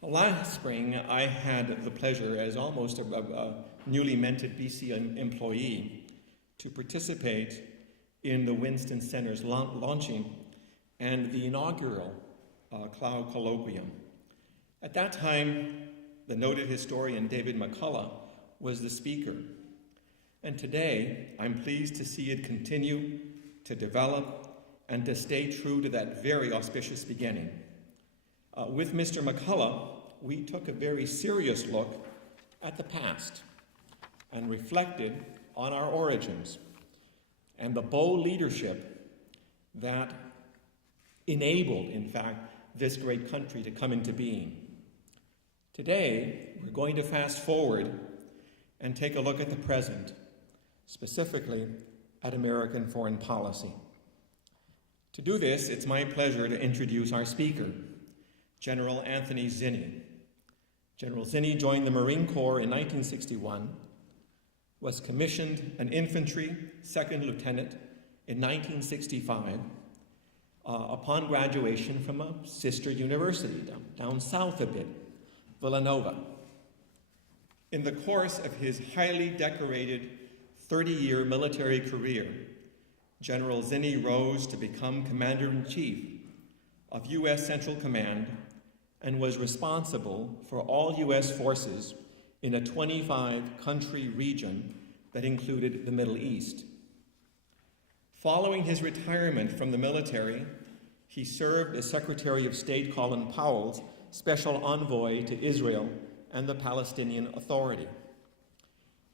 Last spring, I had the pleasure, as almost a newly minted BC employee, to participate in the Winston Center's launching and the inaugural Clough Colloquium. At that time, the noted historian David McCullough was the speaker. And today, I'm pleased to see it continue to develop and to stay true to that very auspicious beginning. With Mr. McCullough, we took a very serious look at the past and reflected on our origins and the bold leadership that enabled, in fact, this great country to come into being. Today, we're going to fast forward and take a look at the present, specifically at American foreign policy. To do this, it's my pleasure to introduce our speaker, General Anthony Zinni. General Zinni joined the Marine Corps in 1961, was commissioned an infantry second lieutenant in 1965 upon graduation from a sister university down south a bit, Villanova. In the course of his highly decorated 30-year military career, General Zinni rose to become Commander-in-Chief of U.S. Central Command and was responsible for all U.S. forces in a 25-country region that included the Middle East. Following his retirement from the military, he served as Secretary of State Colin Powell's special envoy to Israel and the Palestinian Authority.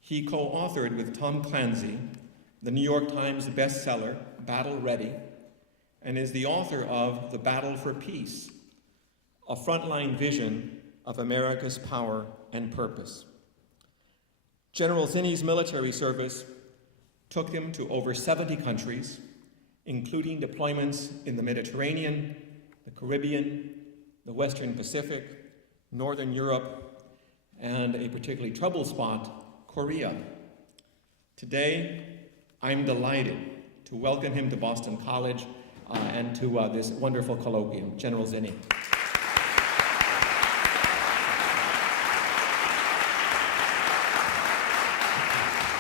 He co-authored with Tom Clancy the New York Times bestseller, Battle Ready, and is the author of The Battle for Peace, a frontline vision of America's power and purpose. General Zinni's military service took him to over 70 countries, including deployments in the Mediterranean, the Caribbean, the Western Pacific, Northern Europe, and a particularly troubled spot, Korea. Today, I'm delighted to welcome him to Boston College and to this wonderful colloquium. General Zinni.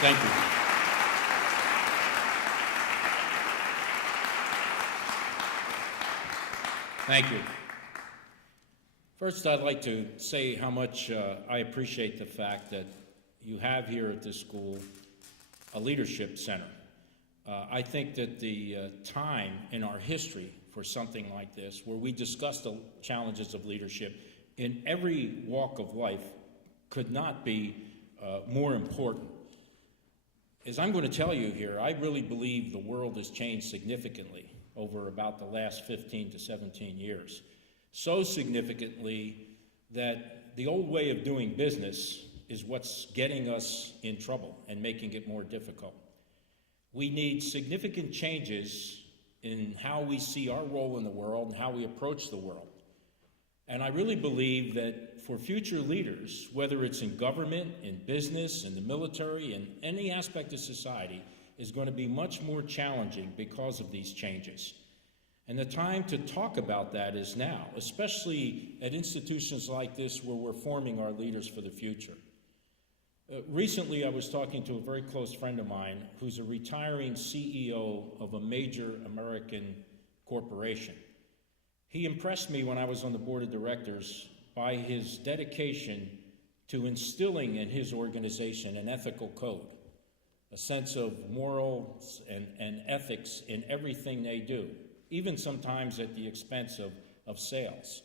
Thank you. Thank you. First, I'd like to say how much I appreciate the fact that you have here at this school a leadership center. I think that the time in our history for something like this, where we discuss the challenges of leadership in every walk of life, could not be more important. As I'm going to tell you here, I really believe the world has changed significantly over about the last 15 to 17 years. So significantly that the old way of doing business is what's getting us in trouble and making it more difficult. We need significant changes in how we see our role in the world and how we approach the world. And I really believe that for future leaders, whether it's in government, in business, in the military, in any aspect of society, is going to be much more challenging because of these changes. And the time to talk about that is now, especially at institutions like this where we're forming our leaders for the future. Recently, I was talking to a very close friend of mine who's a retiring CEO of a major American corporation. He impressed me when I was on the board of directors by his dedication to instilling in his organization an ethical code, a sense of morals and ethics in everything they do, even sometimes at the expense of sales.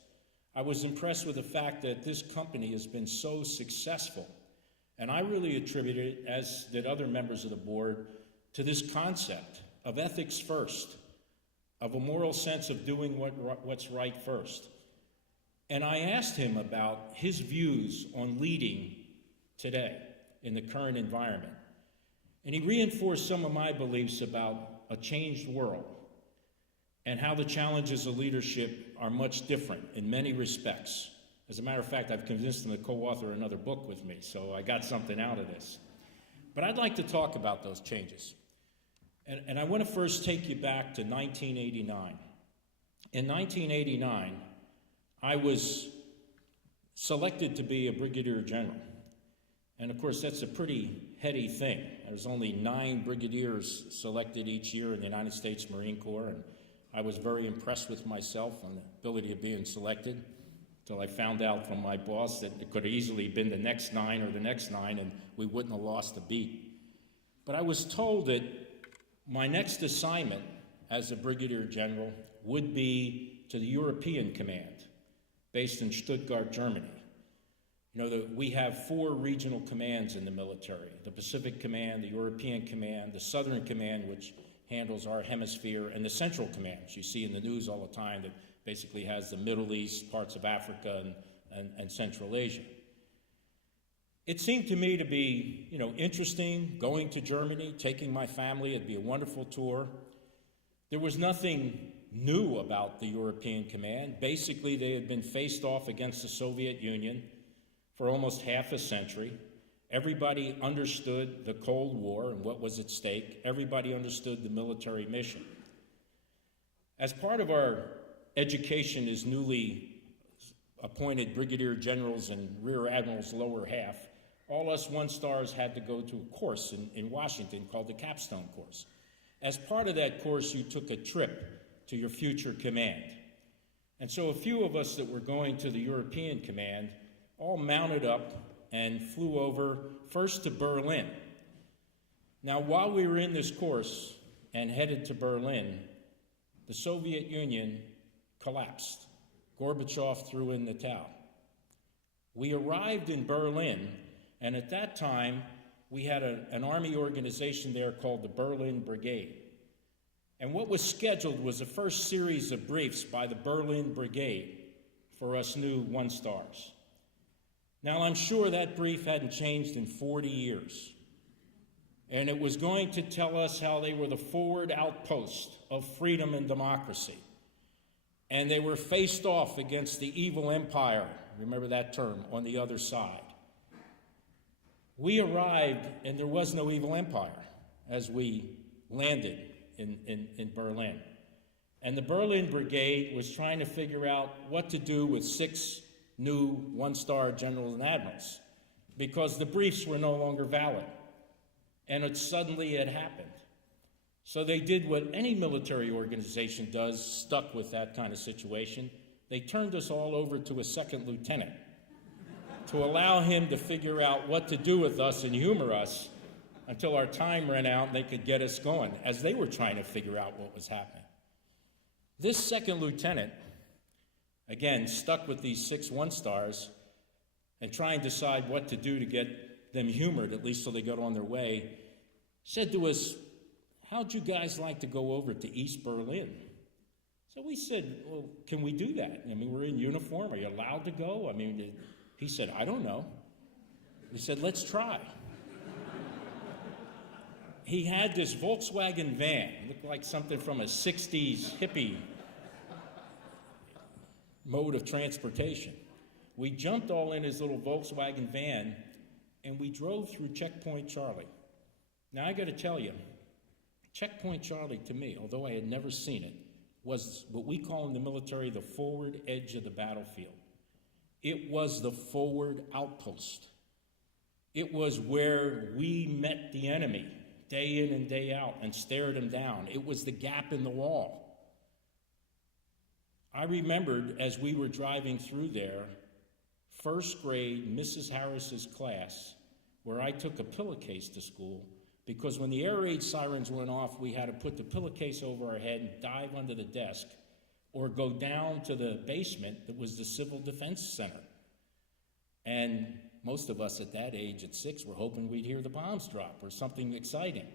I was impressed with the fact that this company has been so successful, and I really attribute it, as did other members of the board, to this concept of ethics first, of a moral sense of doing what's right first. And I asked him about his views on leading today in the current environment. And he reinforced some of my beliefs about a changed world and how the challenges of leadership are much different in many respects. As a matter of fact, I've convinced him to co-author another book with me, so I got something out of this. But I'd like to talk about those changes. And I want to first take you back to 1989. In 1989, I was selected to be a brigadier general. And of course, that's a pretty heady thing. There's only 9 brigadiers selected each year in the United States Marine Corps, and I was very impressed with myself on the ability of being selected until I found out from my boss that it could have easily been the next 9 or the next 9, and we wouldn't have lost a beat. But I was told that my next assignment as a brigadier general would be to the European Command, based in Stuttgart, Germany. You know, we have 4 regional commands in the military: the Pacific Command, the European Command, the Southern Command, which handles our hemisphere, and the Central Command, which you see in the news all the time, that basically has the Middle East, parts of Africa, and Central Asia. It seemed to me to be, interesting going to Germany, taking my family. It'd be a wonderful tour. There was nothing new about the European Command. Basically, they had been faced off against the Soviet Union for almost half a century. Everybody understood the Cold War and what was at stake. Everybody understood the military mission. As part of our education as newly appointed brigadier generals and rear admirals lower half, all us 1-stars had to go to a course in Washington called the Capstone Course. As part of that course, you took a trip to your future command. And so a few of us that were going to the European Command all mounted up and flew over first to Berlin. Now, while we were in this course and headed to Berlin, the Soviet Union collapsed. Gorbachev threw in the towel. We arrived in Berlin, and at that time, we had an army organization there called the Berlin Brigade. And what was scheduled was the first series of briefs by the Berlin Brigade for us new 1-stars. Now, I'm sure that brief hadn't changed in 40 years. And it was going to tell us how they were the forward outpost of freedom and democracy. And they were faced off against the evil empire, remember that term, on the other side. We arrived, and there was no evil empire as we landed in Berlin. And the Berlin Brigade was trying to figure out what to do with 6 new 1-star generals and admirals, because the briefs were no longer valid. And it suddenly had happened. So they did what any military organization does, stuck with that kind of situation. They turned us all over to a second lieutenant to allow him to figure out what to do with us and humor us until our time ran out and they could get us going, as they were trying to figure out what was happening. This second lieutenant, again, stuck with these 6 1-stars and trying to decide what to do to get them humored, at least till they got on their way, said to us, "How'd you guys like to go over to East Berlin?" So we said, "Well, can we do that? I mean, we're in uniform. Are you allowed to go?" I mean, he said, "I don't know." We said, "Let's try." He had this Volkswagen van, looked like something from a 60s hippie mode of transportation. We jumped all in his little Volkswagen van, and we drove through Checkpoint Charlie. Now, I got to tell you, Checkpoint Charlie, to me, although I had never seen it, was what we call in the military the forward edge of the battlefield. It was the forward outpost. It was where we met the enemy day in and day out and stared him down. It was the gap in the wall. I remembered as we were driving through there, 1st grade Mrs. Harris's class, where I took a pillowcase to school, because when the air raid sirens went off, we had to put the pillowcase over our head and dive under the desk or go down to the basement that was the Civil Defense Center. And most of us at that age, at 6, were hoping we'd hear the bombs drop or something exciting.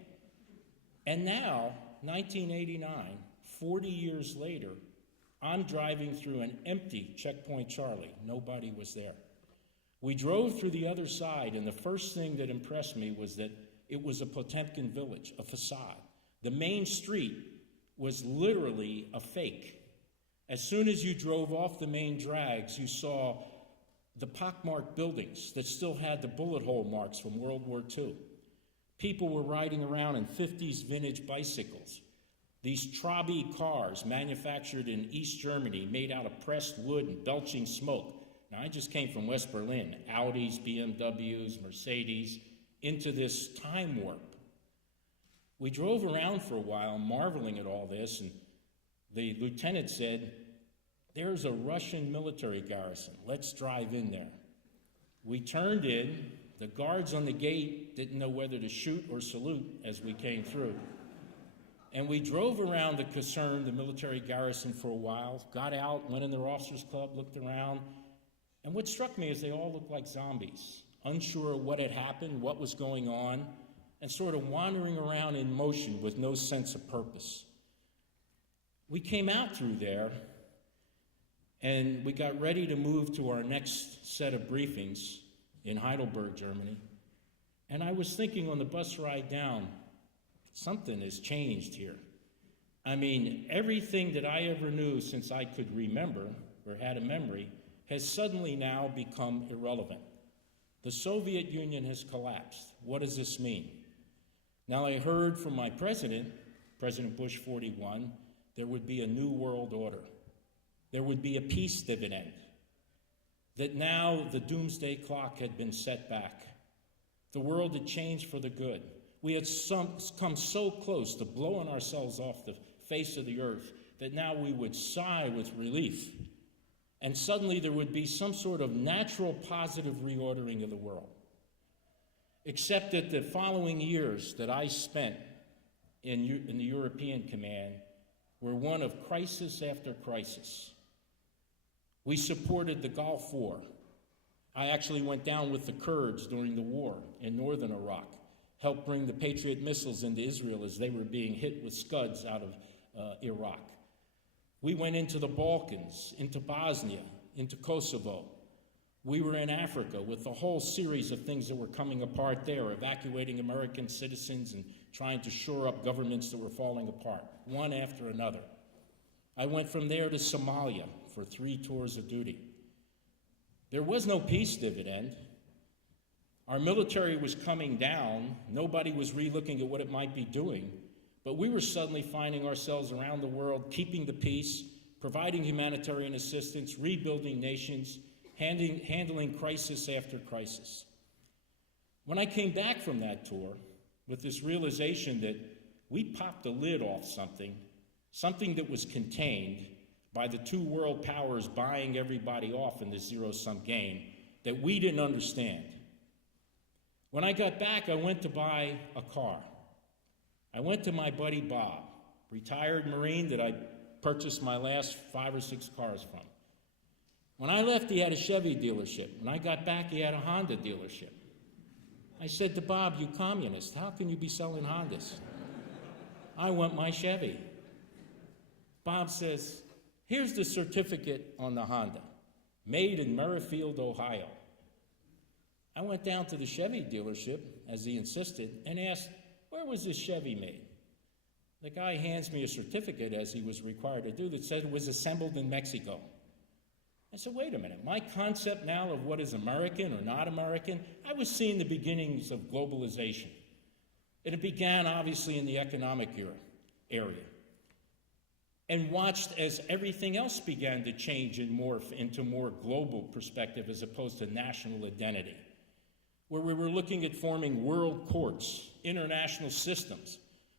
And now, 1989, 40 years later, I'm driving through an empty Checkpoint Charlie. Nobody was there. We drove through the other side, and the first thing that impressed me was that it was a Potemkin village, a facade. The main street was literally a fake. As soon as you drove off the main drags, you saw the pockmarked buildings that still had the bullet hole marks from World War II. People were riding around in 50s vintage bicycles. These Trabi cars manufactured in East Germany, made out of pressed wood and belching smoke. Now, I just came from West Berlin, Audis, BMWs, Mercedes, into this time warp. We drove around for a while, marveling at all this, and the lieutenant said, "There's a Russian military garrison. Let's drive in there." We turned in. The guards on the gate didn't know whether to shoot or salute as we came through. And we drove around the caserne, the military garrison, for a while, got out, went in their officers' club, looked around. And what struck me is they all looked like zombies, unsure what had happened, what was going on, and sort of wandering around in motion with no sense of purpose. We came out through there, and we got ready to move to our next set of briefings in Heidelberg, Germany. And I was thinking on the bus ride down, something has changed here. I mean, everything that I ever knew since I could remember, or had a memory, has suddenly now become irrelevant. The Soviet Union has collapsed. What does this mean? Now, I heard from my president, President Bush 41, there would be a new world order. There would be a peace dividend. That now the doomsday clock had been set back. The world had changed for the good. We had come so close to blowing ourselves off the face of the earth that now we would sigh with relief. And suddenly there would be some sort of natural positive reordering of the world. Except that the following years that I spent in the European Command were one of crisis after crisis. We supported the Gulf War. I actually went down with the Kurds during the war in northern Iraq, helped bring the Patriot missiles into Israel as they were being hit with Scuds out of Iraq. We went into the Balkans, into Bosnia, into Kosovo. We were in Africa with a whole series of things that were coming apart there, evacuating American citizens and trying to shore up governments that were falling apart, one after another. I went from there to Somalia for 3 tours of duty. There was no peace dividend. Our military was coming down. Nobody was re-looking at what it might be doing. But we were suddenly finding ourselves around the world, keeping the peace, providing humanitarian assistance, rebuilding nations, handling crisis after crisis. When I came back from that tour with this realization that we popped the lid off something that was contained by the 2 world powers buying everybody off in this zero-sum game that we didn't understand. When I got back, I went to buy a car. I went to my buddy Bob, retired Marine that I purchased my last 5 or 6 cars from. When I left, he had a Chevy dealership. When I got back, he had a Honda dealership. I said to Bob, "You communist, how can you be selling Hondas? I want my Chevy." Bob says, "Here's the certificate on the Honda, made in Merrifield, Ohio." I went down to the Chevy dealership, as he insisted, and asked, "Where was this Chevy made?" The guy hands me a certificate, as he was required to do, that said it was assembled in Mexico. I said, wait a minute, my concept now of what is American or not American, I was seeing the beginnings of globalization. It began, obviously, in the economic area, and watched as everything else began to change and morph into more global perspective as opposed to national identity, where we were looking at forming world courts, international systems,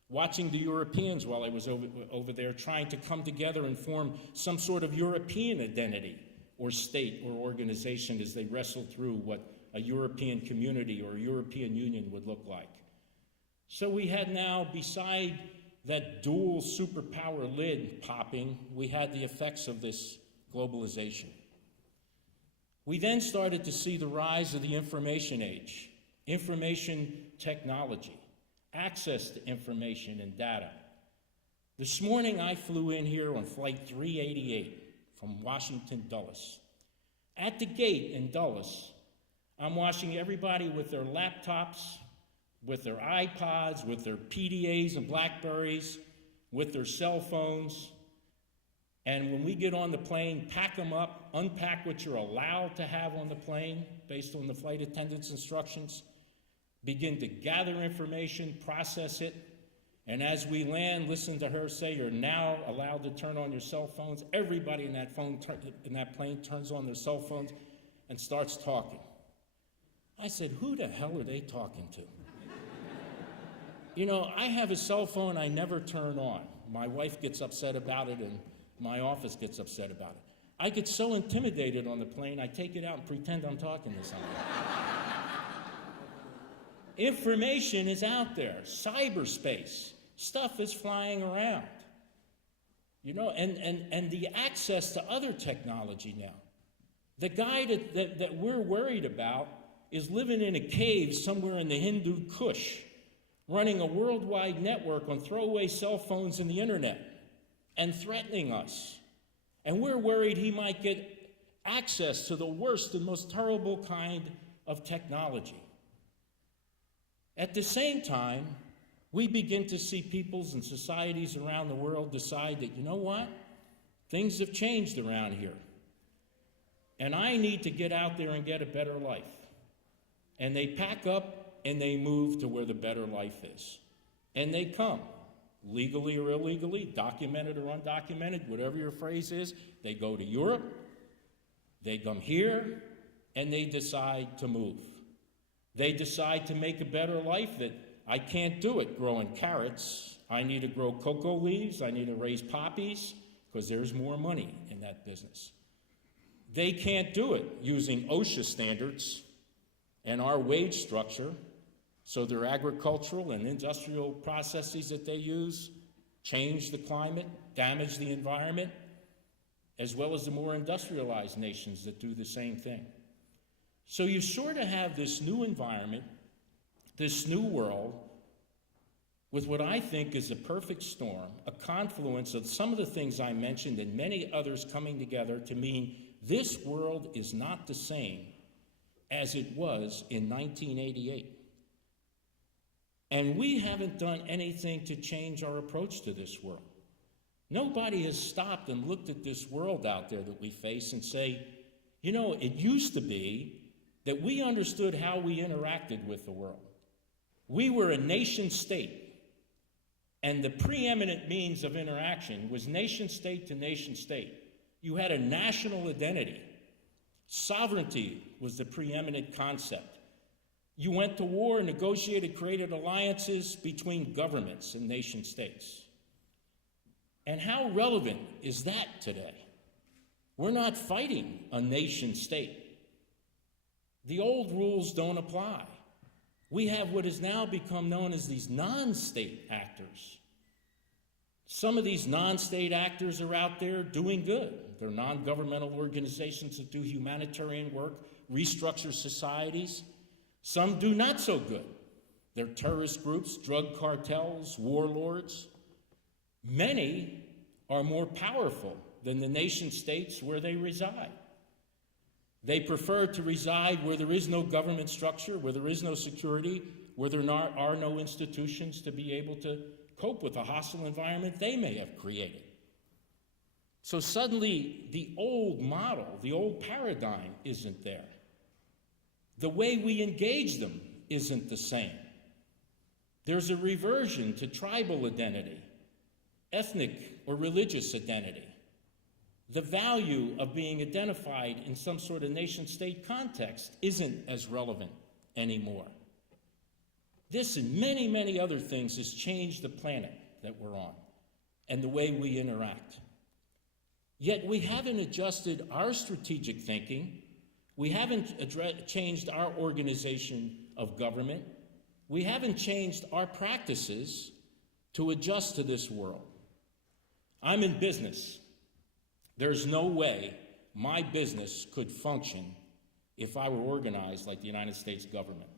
watching the Europeans while I was over there trying to come together and form some sort of European identity or state or organization as they wrestled through what a European community or a European Union would look like. So we had now, beside that dual superpower lid popping, we had the effects of this globalization. We then started to see the rise of the information age, information technology, access to information and data. This morning I flew in here on flight 388 from Washington, Dulles. At the gate in Dulles, I'm watching everybody with their laptops, with their iPods, with their PDAs and Blackberries, with their cell phones. And when we get on the plane, pack them up, unpack what you're allowed to have on the plane based on the flight attendant's instructions, begin to gather information, process it, and as we land, listen to her say, "You're now allowed to turn on your cell phones." Everybody in that plane turns on their cell phones. and starts talking. I said, who the hell are they talking to? You know, I have a cell phone I never turn on. My wife gets upset about it, and my office gets upset about it. I get so intimidated on the plane, I take it out and pretend I'm talking to somebody. Information is out there, cyberspace, stuff is flying around. You know, and the access to other technology now. The guy that we're worried about is living in a cave somewhere in the Hindu Kush, running a worldwide network on throwaway cell phones and the internet, and threatening us. And we're worried he might get access to the worst and most terrible kind of technology. At the same time, we begin to see peoples and societies around the world decide that, you know what? Things have changed around here. And I need to get out there and get a better life. And they pack up and they move to where the better life is. And they come, legally or illegally, documented or undocumented, whatever your phrase is. They go to Europe, they come here, and they decide to move. They decide to make a better life that I can't do it growing carrots. I need to grow cocoa leaves. I need to raise poppies because there's more money in that business. They can't do it using OSHA standards and our wage structure, so their agricultural and industrial processes that they use change the climate, damage the environment, as well as the more industrialized nations that do the same thing. So you sort of have this new environment, this new world, with what I think is a perfect storm, a confluence of some of the things I mentioned and many others coming together to mean this world is not the same as it was in 1988. And we haven't done anything to change our approach to this world. Nobody has stopped and looked at this world out there that we face and say, you know, it used to be that we understood how we interacted with the world. We were a nation state, and the preeminent means of interaction was nation state to nation state. You had a national identity. Sovereignty was the preeminent concept. You went to war, negotiated, created alliances between governments and nation states. And how relevant is that today? We're not fighting a nation state. The old rules don't apply. We have what has now become known as these non-state actors. Some of these non-state actors are out there doing good. They're non-governmental organizations that do humanitarian work, restructure societies. Some do not so good. They're terrorist groups, drug cartels, warlords. Many are more powerful than the nation states where they reside. They prefer to reside where there is no government structure, where there is no security, where there are no institutions to be able to cope with the hostile environment they may have created. So suddenly, the old model, the old paradigm isn't there. The way we engage them isn't the same. There's a reversion to tribal identity, ethnic or religious identity. The value of being identified in some sort of nation-state context isn't as relevant anymore. This and many, many other things has changed the planet that we're on and the way we interact. Yet we haven't adjusted our strategic thinking. We haven't changed our organization of government. We haven't changed our practices to adjust to this world. I'm in business. There's no way my business could function if I were organized like the United States government.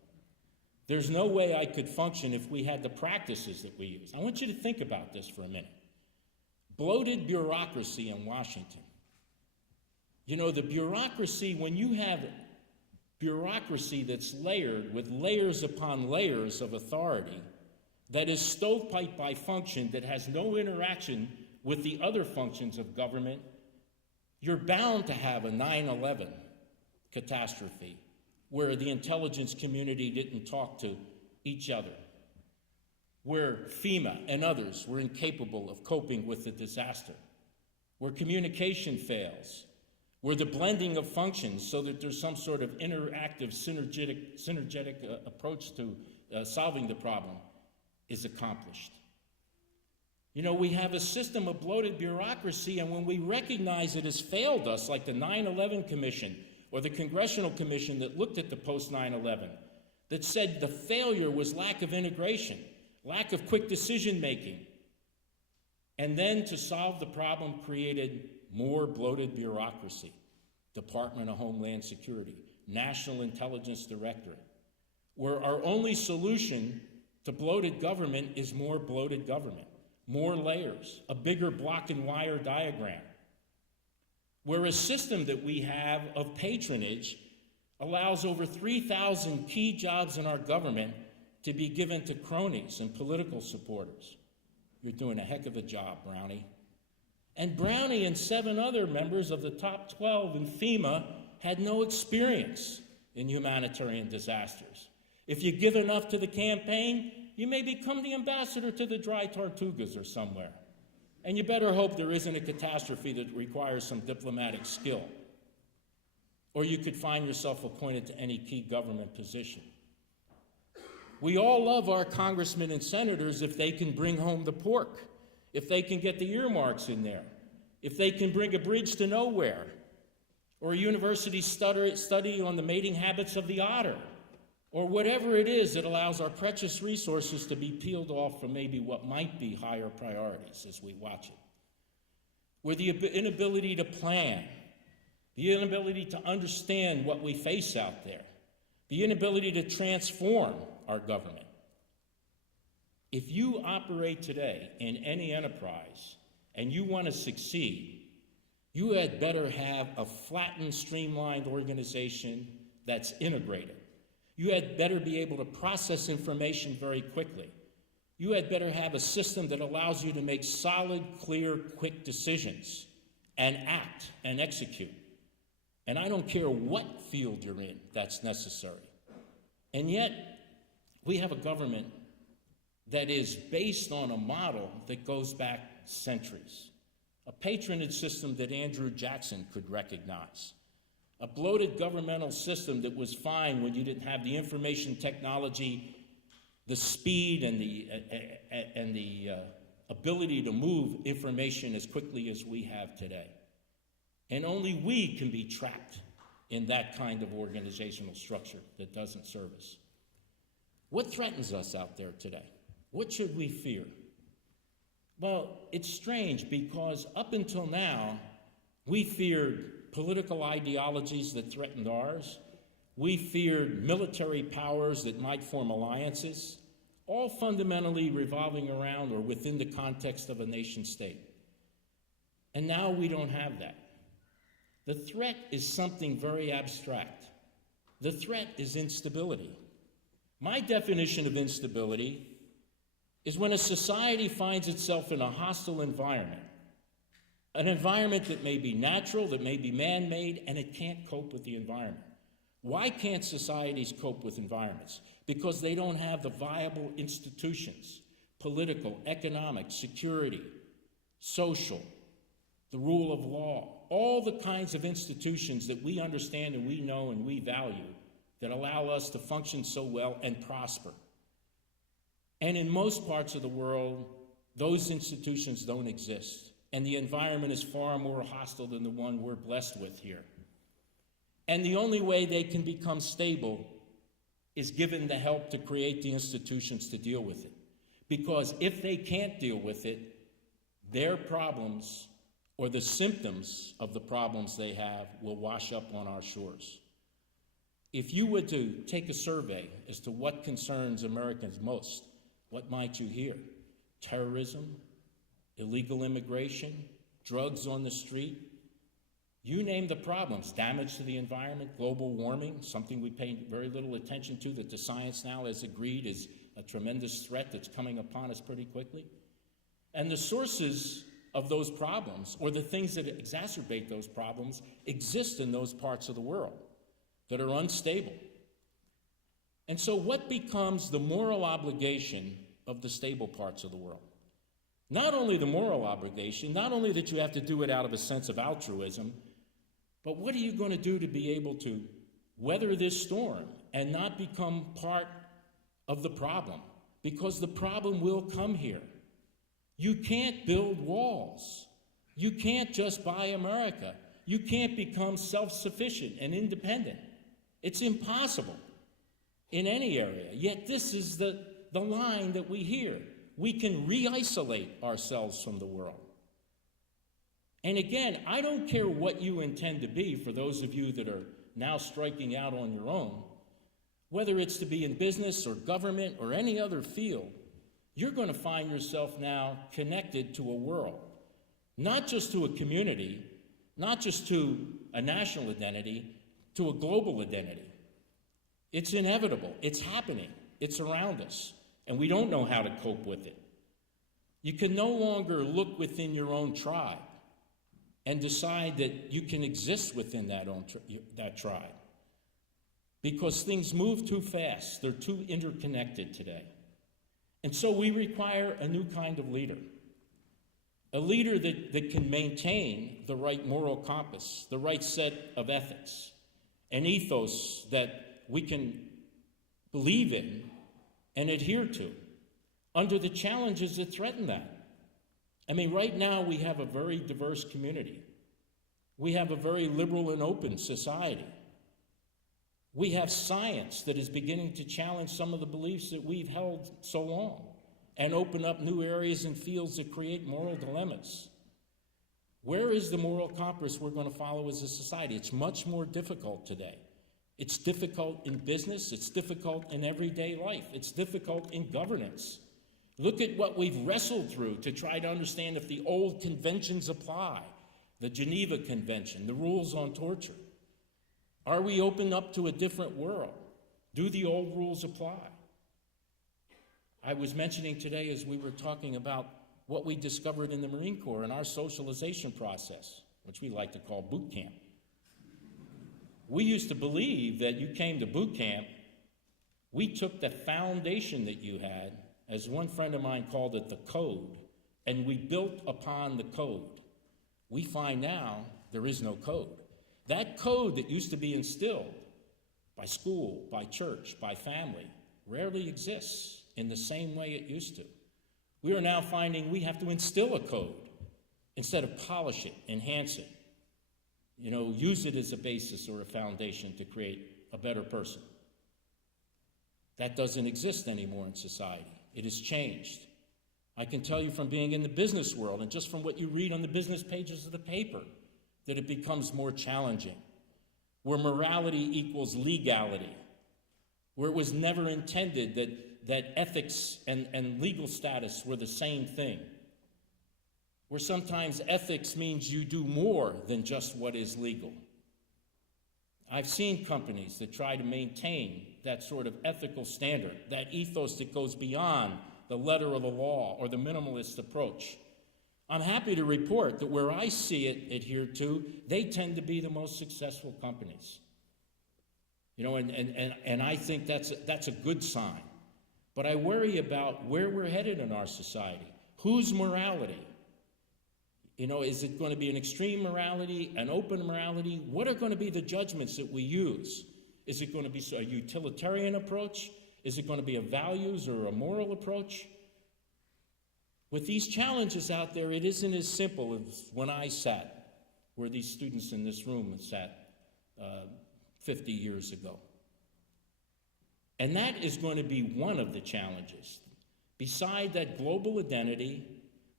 There's no way I could function if we had the practices that we use. I want you to think about this for a minute. Bloated bureaucracy in Washington. You know, the bureaucracy, when you have bureaucracy that's layered with layers upon layers of authority, that is stovepipe by function, that has no interaction with the other functions of government, you're bound to have a 9/11 catastrophe where the intelligence community didn't talk to each other, where FEMA and others were incapable of coping with the disaster, where communication fails, where the blending of functions so that there's some sort of interactive, synergetic approach to solving the problem is accomplished. You know, we have a system of bloated bureaucracy, and when we recognize it has failed us, like the 9/11 Commission or the Congressional Commission that looked at the post-9/11, that said the failure was lack of integration, lack of quick decision-making, and then to solve the problem created more bloated bureaucracy, Department of Homeland Security, National Intelligence Directorate, where our only solution to bloated government is more bloated government, more layers, a bigger block and wire diagram, where a system that we have of patronage allows over 3,000 key jobs in our government to be given to cronies and political supporters. You're doing a heck of a job, Brownie. And Brownie and 7 other members of the top 12 in FEMA had no experience in humanitarian disasters. If you give enough to the campaign, you may become the ambassador to the Dry Tortugas or somewhere. And you better hope there isn't a catastrophe that requires some diplomatic skill. Or you could find yourself appointed to any key government position. We all love our congressmen and senators if they can bring home the pork, if they can get the earmarks in there, if they can bring a bridge to nowhere, or a university study on the mating habits of the otter, or whatever it is that allows our precious resources to be peeled off from maybe what might be higher priorities as we watch it. Where the inability to plan, the inability to understand what we face out there, the inability to transform our government. If you operate today in any enterprise and you want to succeed, you had better have a flattened, streamlined organization that's integrated. You had better be able to process information very quickly. You had better have a system that allows you to make solid, clear, quick decisions and act and execute. And I don't care what field you're in, that's necessary. And yet, we have a government that is based on a model that goes back centuries, a patronage system that Andrew Jackson could recognize, a bloated governmental system that was fine when you didn't have the information technology, the speed, and the ability to move information as quickly as we have today. And only we can be trapped in that kind of organizational structure that doesn't serve us. What threatens us out there today? What should we fear? Well, it's strange because up until now, we feared political ideologies that threatened ours. We feared military powers that might form alliances, all fundamentally revolving around or within the context of a nation state. And now we don't have that. The threat is something very abstract. The threat is instability. My definition of instability is when a society finds itself in a hostile environment, an environment that may be natural, that may be man-made, and it can't cope with the environment. Why can't societies cope with environments? Because they don't have the viable institutions, political, economic, security, social, the rule of law, all the kinds of institutions that we understand and we know and we value that allow us to function so well and prosper. And in most parts of the world, those institutions don't exist. And the environment is far more hostile than the one we're blessed with here. And the only way they can become stable is given the help to create the institutions to deal with it. Because if they can't deal with it, their problems or the symptoms of the problems they have will wash up on our shores. If you were to take a survey as to what concerns Americans most, what might you hear? Terrorism, illegal immigration, drugs on the street. You name the problems. Damage to the environment, global warming, something we pay very little attention to that the science now has agreed is a tremendous threat that's coming upon us pretty quickly. And the sources of those problems, or the things that exacerbate those problems, exist in those parts of the world that are unstable. And so what becomes the moral obligation of the stable parts of the world? Not only the moral obligation, not only that you have to do it out of a sense of altruism, But what are you going to do to be able to weather this storm and not become part of the problem? Because the problem will come here. You can't build walls. You can't just buy America. You can't become self-sufficient and independent. It's impossible in any area. Yet this is the line that we hear. We can re-isolate ourselves from the world. And again, I don't care what you intend to be, for those of you that are now striking out on your own, whether it's to be in business or government or any other field, you're going to find yourself now connected to a world, not just to a community, not just to a national identity, to a global identity. It's inevitable. It's happening. It's around us. And we don't know how to cope with it. You can no longer look within your own tribe and decide that you can exist within that tribe, because things move too fast. They're too interconnected today. And so we require a new kind of leader, a leader that can maintain the right moral compass, the right set of ethics, an ethos that we can believe in and adhere to under the challenges that threaten that. I mean, right now we have a very diverse community. We have a very liberal and open society. We have science that is beginning to challenge some of the beliefs that we've held so long and open up new areas and fields that create moral dilemmas. Where is the moral compass we're going to follow as a society? It's much more difficult today. It's difficult in business. It's difficult in everyday life. It's difficult in governance. Look at what we've wrestled through to try to understand if the old conventions apply, the Geneva Convention, the rules on torture. Are we open up to a different world? Do the old rules apply? I was mentioning today, as we were talking about what we discovered in the Marine Corps in our socialization process, which we like to call boot camp. We used to believe that you came to boot camp, we took the foundation that you had, as one friend of mine called it, the code, and we built upon the code. We find now there is no code. That code that used to be instilled by school, by church, by family, rarely exists in the same way it used to. We are now finding we have to instill a code instead of polish it, enhance it, use it as a basis or a foundation to create a better person. That doesn't exist anymore in society. It has changed. I can tell you from being in the business world and just from what you read on the business pages of the paper that it becomes more challenging, where morality equals legality, where it was never intended that ethics and legal status were the same thing, where sometimes ethics means you do more than just what is legal. I've seen companies that try to maintain that sort of ethical standard, that ethos that goes beyond the letter of the law or the minimalist approach. I'm happy to report that where I see it adhered to, they tend to be the most successful companies. And I think that's a good sign. But I worry about where we're headed in our society. Whose morality? Is it going to be an extreme morality, an open morality? What are going to be the judgments that we use? Is it going to be a utilitarian approach? Is it going to be a values or a moral approach? With these challenges out there, it isn't as simple as when I sat, where these students in this room sat 50 years ago. And that is going to be one of the challenges. Beside that global identity,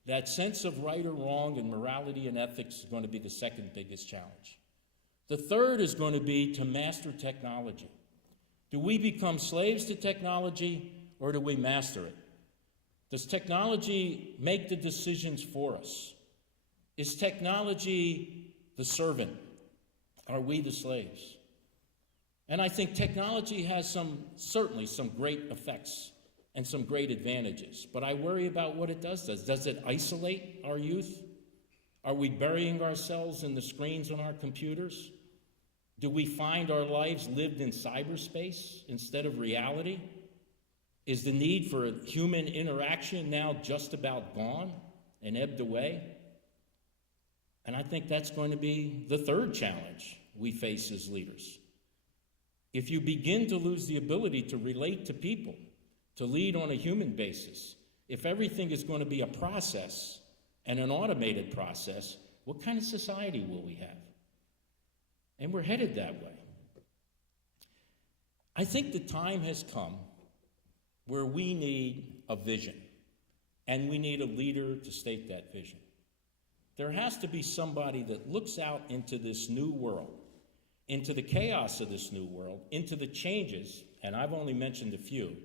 that sense of right or wrong and morality and ethics is going to be the second biggest challenge. The third is going to be to master technology. Do we become slaves to technology, or do we master it? Does technology make the decisions for us? Is technology the servant? Are we the slaves? And I think technology has certainly some great effects and some great advantages, but I worry about what it does. Does it isolate our youth? Are we burying ourselves in the screens on our computers? Do we find our lives lived in cyberspace instead of reality? Is the need for human interaction now just about gone and ebbed away? And I think that's going to be the third challenge we face as leaders. If you begin to lose the ability to relate to people, to lead on a human basis, if everything is going to be a process and an automated process, what kind of society will we have? And we're headed that way. I think the time has come where we need a vision, and we need a leader to state that vision. There has to be somebody that looks out into this new world, into the chaos of this new world, into the changes, and I've only mentioned a few,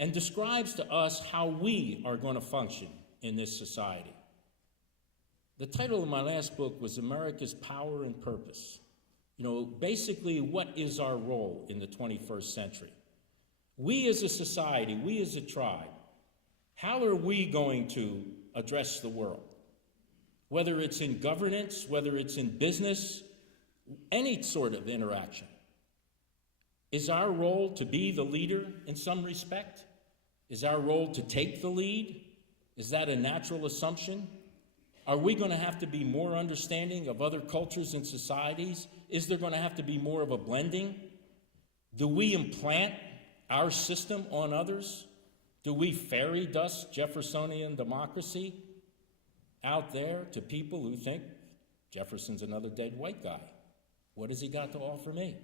and describes to us how we are going to function in this society. The title of my last book was America's Power and Purpose. Basically, what is our role in the 21st century? We as a society, we as a tribe, how are we going to address the world? Whether it's in governance, whether it's in business, any sort of interaction. Is our role to be the leader in some respect? Is our role to take the lead? Is that a natural assumption? Are we going to have to be more understanding of other cultures and societies? Is there going to have to be more of a blending? Do we implant our system on others? Do we fairy dust Jeffersonian democracy out there to people who think Jefferson's another dead white guy? What has he got to offer me?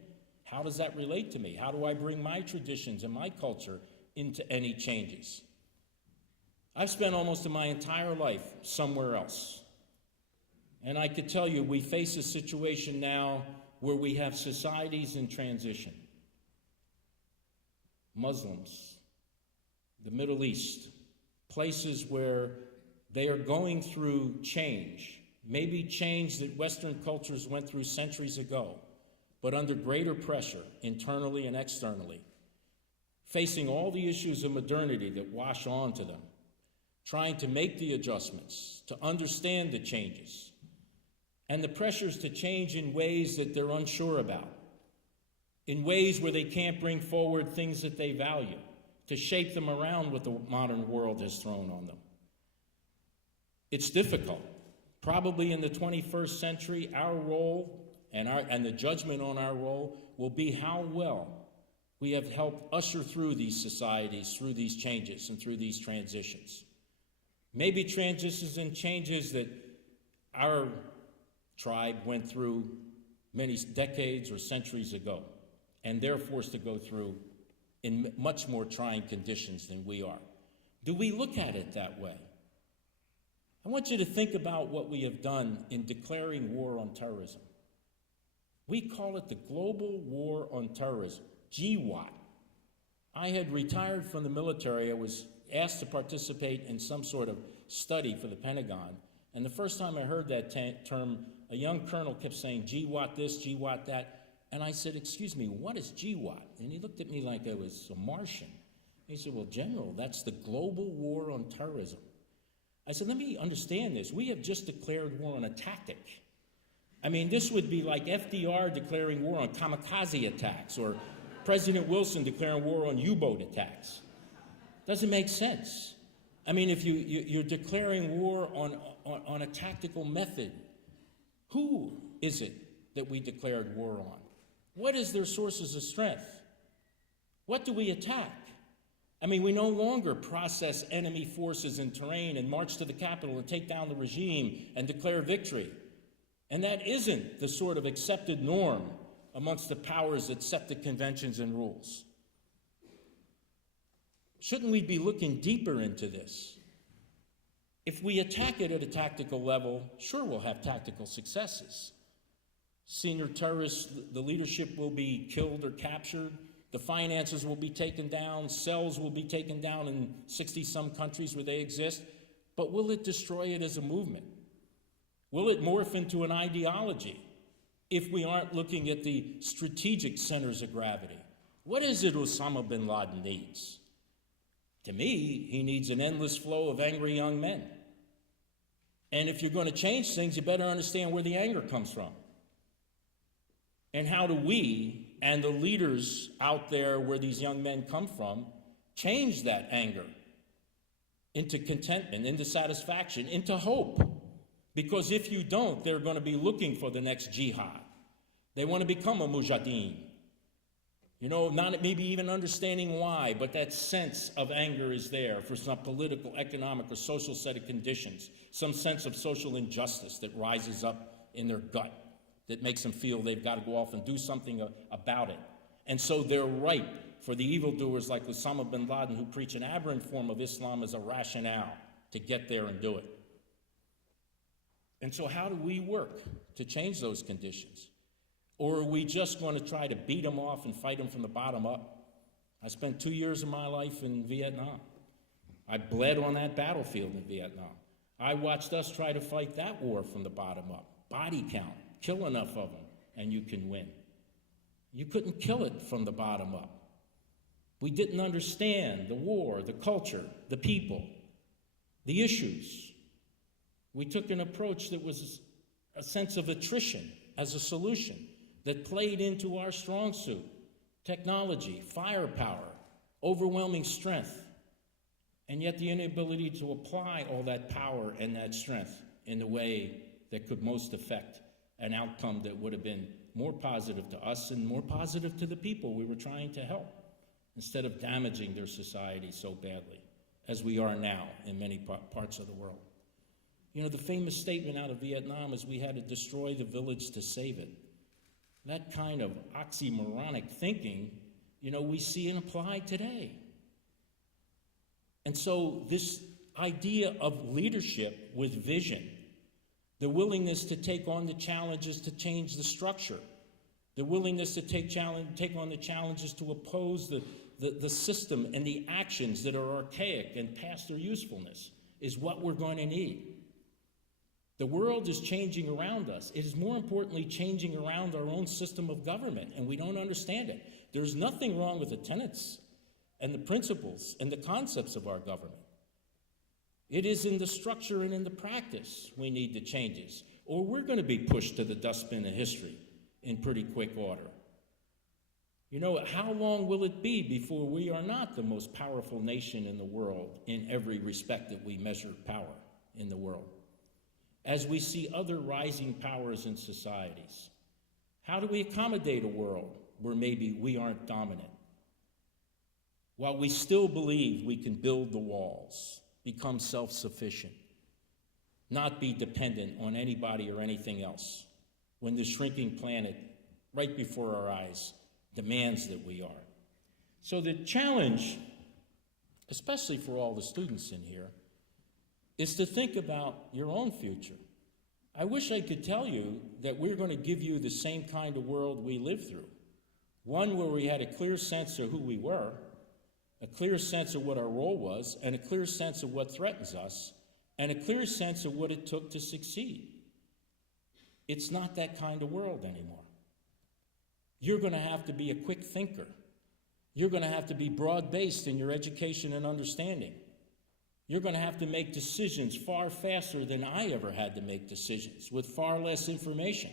How does that relate to me? How do I bring my traditions and my culture into any changes? I've spent almost my entire life somewhere else. And I could tell you we face a situation now where we have societies in transition. Muslims, the Middle East, places where they are going through change, maybe change that Western cultures went through centuries ago, but under greater pressure, internally and externally, facing all the issues of modernity that wash onto them, trying to make the adjustments, to understand the changes, and the pressures to change in ways that they're unsure about, in ways where they can't bring forward things that they value, to shape them around what the modern world has thrown on them. It's difficult. Probably in the 21st century, our role and the judgment on our role will be how well we have helped usher through these societies, through these changes, and through these transitions. Maybe transitions and changes that our tribe went through many decades or centuries ago, and they're forced to go through in much more trying conditions than we are. Do we look at it that way? I want you to think about what we have done in declaring war on terrorism. We call it the Global War on Terrorism, GWAT. I had retired from the military. I was asked to participate in some sort of study for the Pentagon, and the first time I heard that term, a young colonel kept saying, GWAT this, GWAT that, and I said, excuse me, what is GWAT? And he looked at me like I was a Martian. He said, well, General, that's the Global War on Terrorism. I said, let me understand this. We have just declared war on a tactic. I mean, this would be like FDR declaring war on kamikaze attacks or President Wilson declaring war on U-boat attacks. Doesn't make sense. I mean, if you're declaring war on a tactical method, who is it that we declared war on? What is their sources of strength? What do we attack? I mean, we no longer process enemy forces in terrain and march to the capital and take down the regime and declare victory. And that isn't the sort of accepted norm amongst the powers that set the conventions and rules. Shouldn't we be looking deeper into this? If we attack it at a tactical level, sure, we'll have tactical successes. Senior terrorists, the leadership will be killed or captured. The finances will be taken down. Cells will be taken down in 60-some countries where they exist. But will it destroy it as a movement? Will it morph into an ideology if we aren't looking at the strategic centers of gravity? What is it Osama bin Laden needs? To me, he needs an endless flow of angry young men. And if you're going to change things, you better understand where the anger comes from. And how do we and the leaders out there where these young men come from change that anger into contentment, into satisfaction, into hope? Because if you don't, they're going to be looking for the next jihad. They want to become a mujahideen. You know, not maybe even understanding why, but that sense of anger is there for some political, economic, or social set of conditions, some sense of social injustice that rises up in their gut that makes them feel they've got to go off and do something about it. And so they're ripe for the evildoers like Osama bin Laden, who preach an aberrant form of Islam as a rationale to get there and do it. And so how do we work to change those conditions? Or are we just going to try to beat them off and fight them from the bottom up? I spent 2 years of my life in Vietnam. I bled on that battlefield in Vietnam. I watched us try to fight that war from the bottom up. Body count, kill enough of them, and you can win. You couldn't kill it from the bottom up. We didn't understand the war, the culture, the people, the issues. We took an approach that was a sense of attrition as a solution that played into our strong suit: technology, firepower, overwhelming strength, and yet the inability to apply all that power and that strength in the way that could most affect an outcome that would have been more positive to us and more positive to the people we were trying to help, instead of damaging their society so badly, as we are now in many parts of the world. You know, the famous statement out of Vietnam is we had to destroy the village to save it. That kind of oxymoronic thinking, you know, we see and apply today. And so this idea of leadership with vision, the willingness to take on the challenges to change the structure, the willingness to take on the challenges to oppose the system and the actions that are archaic and past their usefulness, is what we're going to need. The world is changing around us. It is more importantly changing around our own system of government, and we don't understand it. There's nothing wrong with the tenets and the principles and the concepts of our government. It is in the structure and in the practice we need the changes, or we're going to be pushed to the dustbin of history in pretty quick order. You know, how long will it be before we are not the most powerful nation in the world in every respect that we measure power in the world? As we see other rising powers in societies, how do we accommodate a world where maybe we aren't dominant? While we still believe we can build the walls, become self-sufficient, not be dependent on anybody or anything else, when the shrinking planet right before our eyes demands that we are. So the challenge, especially for all the students in here, is to think about your own future. I wish I could tell you that we're going to give you the same kind of world we lived through, one where we had a clear sense of who we were, a clear sense of what our role was, and a clear sense of what threatens us, and a clear sense of what it took to succeed. It's not that kind of world anymore. You're going to have to be a quick thinker. You're going to have to be broad-based in your education and understanding. You're going to have to make decisions far faster than I ever had to make decisions, with far less information.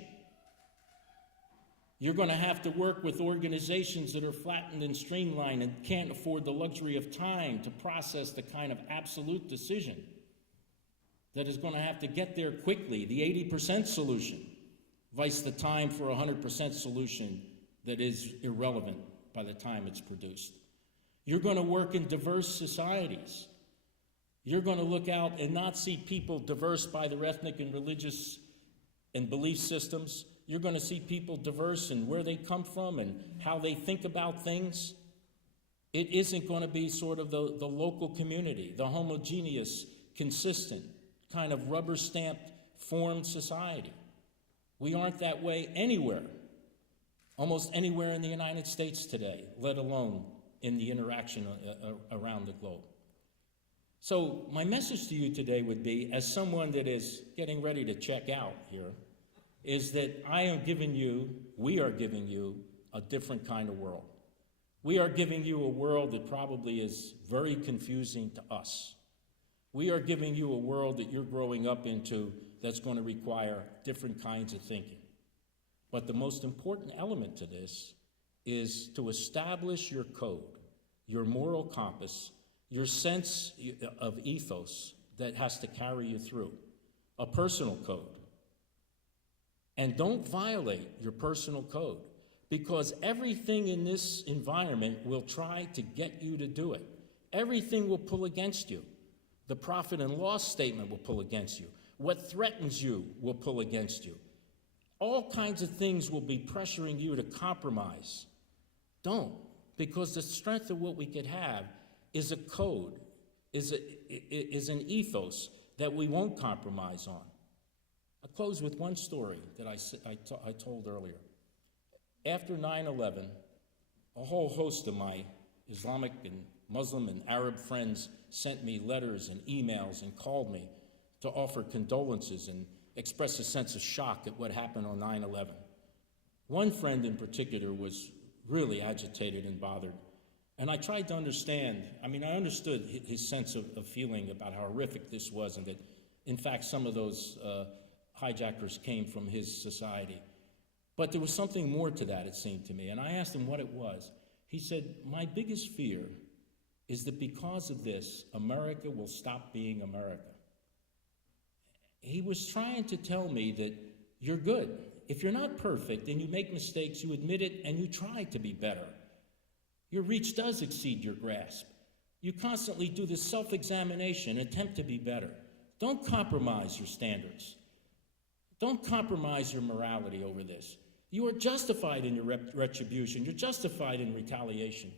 You're going to have to work with organizations that are flattened and streamlined and can't afford the luxury of time to process the kind of absolute decision that is going to have to get there quickly, the 80% solution, vice the time for a 100% solution that is irrelevant by the time it's produced. You're going to work in diverse societies. You're going to look out and not see people diverse by their ethnic and religious and belief systems. You're going to see people diverse in where they come from and how they think about things. It isn't going to be sort of the local community, the homogeneous, consistent, kind of rubber-stamped, formed society. We aren't that way anywhere, almost anywhere in the United States today, let alone in the interaction around the globe. So my message to you today would be, as someone that is getting ready to check out here, is that we are giving you a different kind of world. We are giving you a world that probably is very confusing to us. We are giving you a world that you're growing up into that's going to require different kinds of thinking. But the most important element to this is to establish your code, your moral compass, your sense of ethos that has to carry you through. a personal code. And don't violate your personal code, because everything in this environment will try to get you to do it. Everything will pull against you. The profit and loss statement will pull against you. What threatens you will pull against you. All kinds of things will be pressuring you to compromise. Don't, because the strength of what we could have is a code, is an ethos that we won't compromise on. I'll close with one story that I told earlier. After 9/11, a whole host of my Islamic and Muslim and Arab friends sent me letters and emails and called me to offer condolences and express a sense of shock at what happened on 9/11. One friend in particular was really agitated and bothered. And I tried to understand. I understood his sense of feeling about how horrific this was, and that, in fact, some of those hijackers came from his society. But there was something more to that, it seemed to me. And I asked him what it was. He said, "My biggest fear is that because of this, America will stop being America." He was trying to tell me that you're good. If you're not perfect and you make mistakes, you admit it and you try to be better. Your reach does exceed your grasp. You constantly do this self-examination and attempt to be better. Don't compromise your standards. Don't compromise your morality over this. You are justified in your retribution. You're justified in retaliation.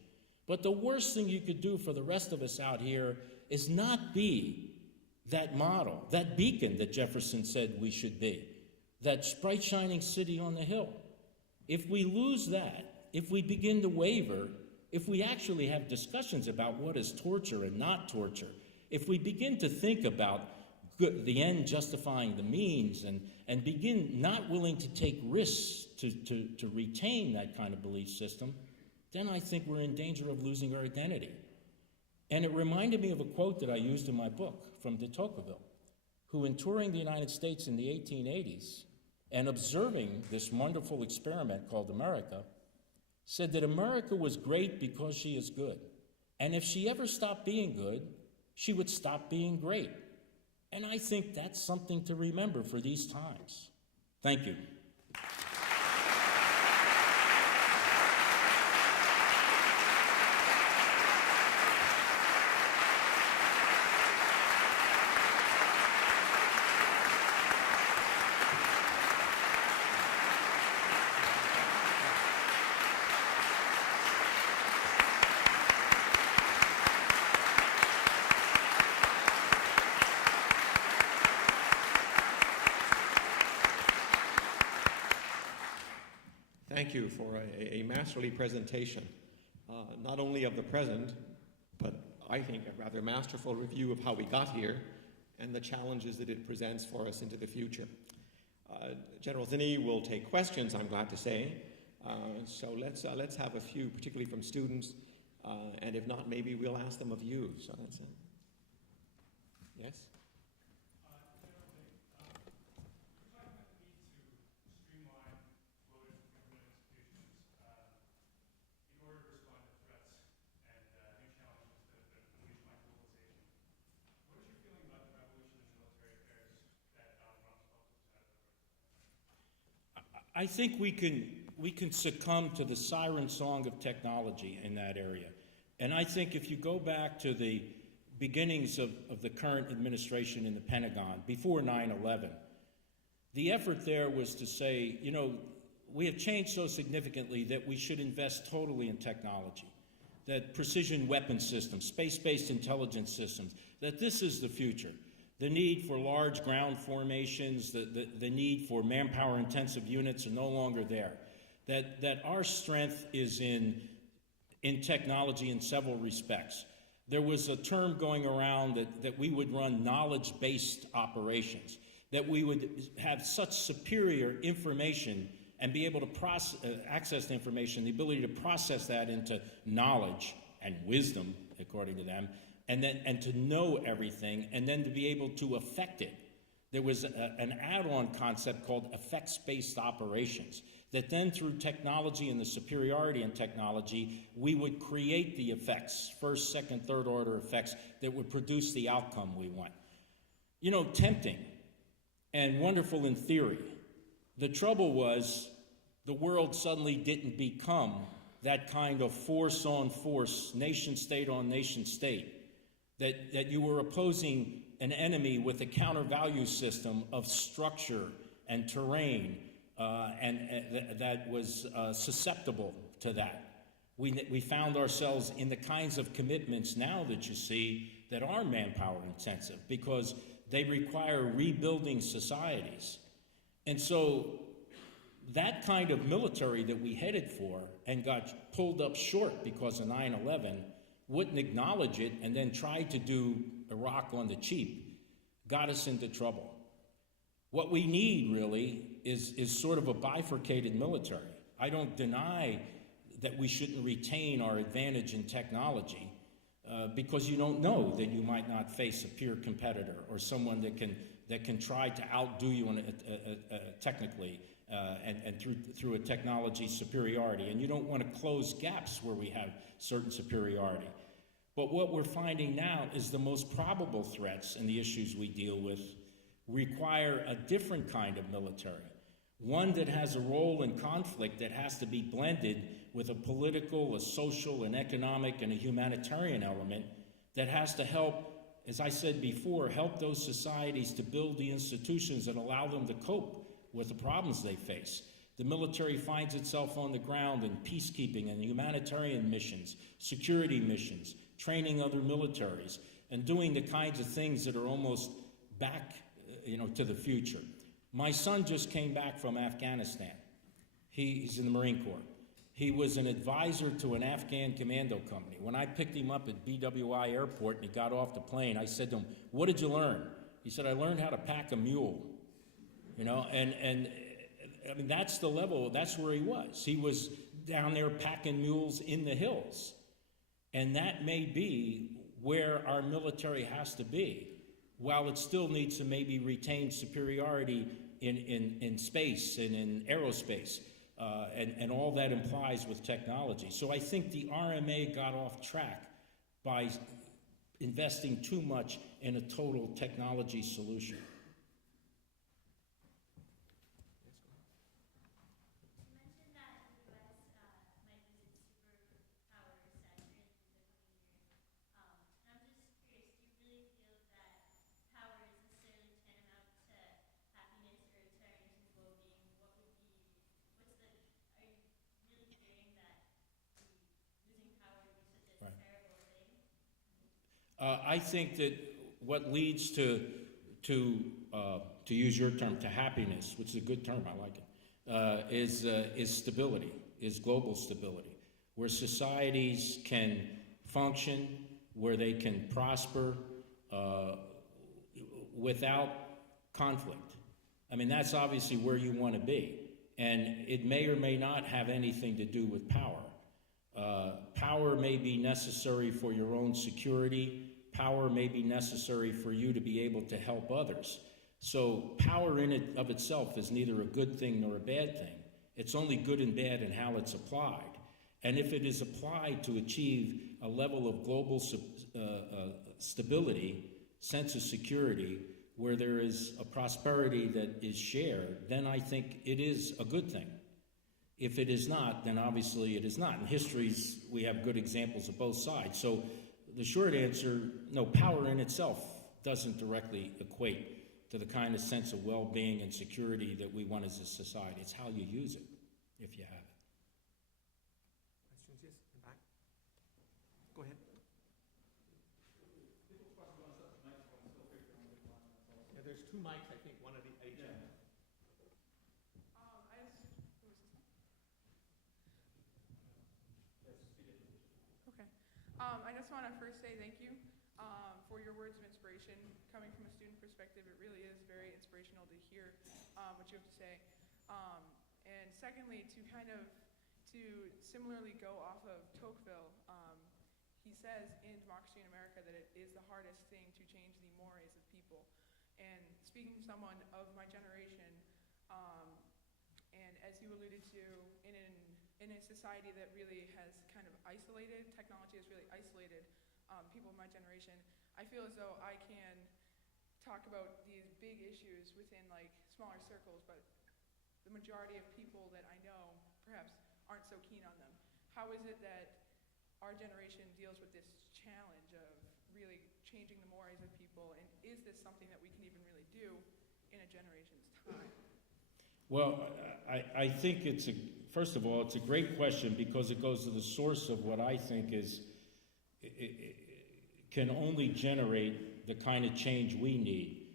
But the worst thing you could do for the rest of us out here is not be that model, that beacon that Jefferson said we should be, that bright shining city on the hill. If we lose that, if we begin to waver, if we actually have discussions about what is torture and not torture, if we begin to think about the end justifying the means, and begin not willing to take risks to retain that kind of belief system, then I think we're in danger of losing our identity. And it reminded me of a quote that I used in my book from de Tocqueville, who, in touring the United States in the 1880s and observing this wonderful experiment called America, said that America was great because she is good. And if she ever stopped being good, she would stop being great. And I think that's something to remember for these times. Thank you. Thank you for a masterly presentation, not only of the present, but I think a rather masterful review of how we got here and the challenges that it presents for us into the future. General Zinni will take questions, I'm glad to say. So let's have a few, particularly from students, and if not, maybe we'll ask them of you. So that's it. Yes? I think we can succumb to the siren song of technology in that area. And I think if you go back to the beginnings of the current administration in the Pentagon, before 9/11, the effort there was to say, we have changed so significantly that we should invest totally in technology, that precision weapon systems, space-based intelligence systems, that this is the future. The need for large ground formations, the need for manpower-intensive units are no longer there. That our strength is in technology in several respects. There was a term going around that we would run knowledge-based operations, that we would have such superior information and be able to access the information, the ability to process that into knowledge and wisdom, according to them, and to know everything, and then to be able to affect it. There was an add-on concept called effects-based operations, that then through technology and the superiority in technology, we would create the effects, first, second, third order effects that would produce the outcome we want. Tempting. and wonderful in theory. The trouble was the world suddenly didn't become that kind of force on force, nation state on nation state, that you were opposing an enemy with a counter value system of structure and terrain, that was susceptible to that. We found ourselves in the kinds of commitments now that you see that are manpower intensive because they require rebuilding societies. And so that kind of military that we headed for and got pulled up short because of 9/11 wouldn't acknowledge it and then tried to do Iraq on the cheap, got us into trouble. What we need really is sort of a bifurcated military. I don't deny that we shouldn't retain our advantage in technology because you don't know that you might not face a peer competitor or someone that can try to outdo you technically and through a technology superiority. And you don't want to close gaps where we have certain superiority. But what we're finding now is the most probable threats and the issues we deal with require a different kind of military. One that has a role in conflict that has to be blended with a political, a social, an economic, and a humanitarian element that has to help, as I said before, help those societies to build the institutions that allow them to cope with the problems they face. The military finds itself on the ground in peacekeeping and humanitarian missions, security missions, training other militaries, and doing the kinds of things that are almost back, to the future. My son just came back from Afghanistan. He's in the Marine Corps. He was an advisor to an Afghan commando company. When I picked him up at BWI Airport and he got off the plane, I said to him, "What did you learn?" He said, "I learned how to pack a mule." And I mean, that's the level, that's where he was. He was down there packing mules in the hills. And that may be where our military has to be, while it still needs to maybe retain superiority in space and in aerospace, and all that implies with technology. So I think the RMA got off track by investing too much in a total technology solution. I think that what leads to use your term, to happiness, which is a good term, I like it, is stability, is global stability, where societies can function, where they can prosper without conflict. I mean, that's obviously where you want to be. And it may or may not have anything to do with power. Power may be necessary for your own security. Power may be necessary for you to be able to help others. So power in and of itself is neither a good thing nor a bad thing. It's only good and bad in how it's applied. And if it is applied to achieve a level of global stability, sense of security, where there is a prosperity that is shared, then I think it is a good thing. If it is not, then obviously it is not. In histories, we have good examples of both sides. So the short answer, no, power in itself doesn't directly equate to the kind of sense of well-being and security that we want as a society. It's how you use it, if you have it. Questions? Yes, in back. Go ahead. Yeah, there's two mics, I think, one at each end. I just want to first say thank you for your words of inspiration. Coming from a student perspective, it really is very inspirational to hear what you have to say. And secondly, to similarly go off of Tocqueville, he says in Democracy in America that it is the hardest thing to change the mores of people. And speaking to someone of my generation, and as you alluded to, in a society that really has kind of isolated, technology has really isolated people of my generation, I feel as though I can talk about these big issues within like smaller circles, but the majority of people that I know perhaps aren't so keen on them. How is it that our generation deals with this challenge of really changing the mores of people, and is this something that we can even really do in a generation's time? Well, I think first of all, it's a great question because it goes to the source of what I think can only generate the kind of change we need.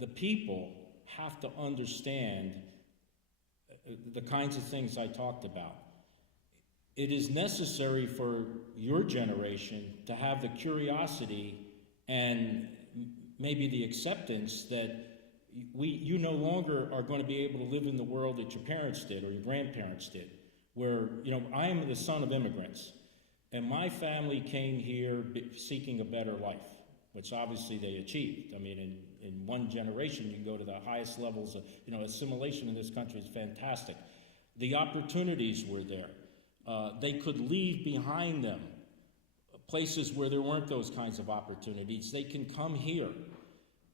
The people have to understand the kinds of things I talked about. It is necessary for your generation to have the curiosity and maybe the acceptance that you no longer are going to be able to live in the world that your parents did or your grandparents did, where, I am the son of immigrants, and my family came here seeking a better life, which obviously they achieved. I mean, in one generation, you can go to the highest levels of, assimilation in this country is fantastic. The opportunities were there. They could leave behind them places where there weren't those kinds of opportunities. They can come here.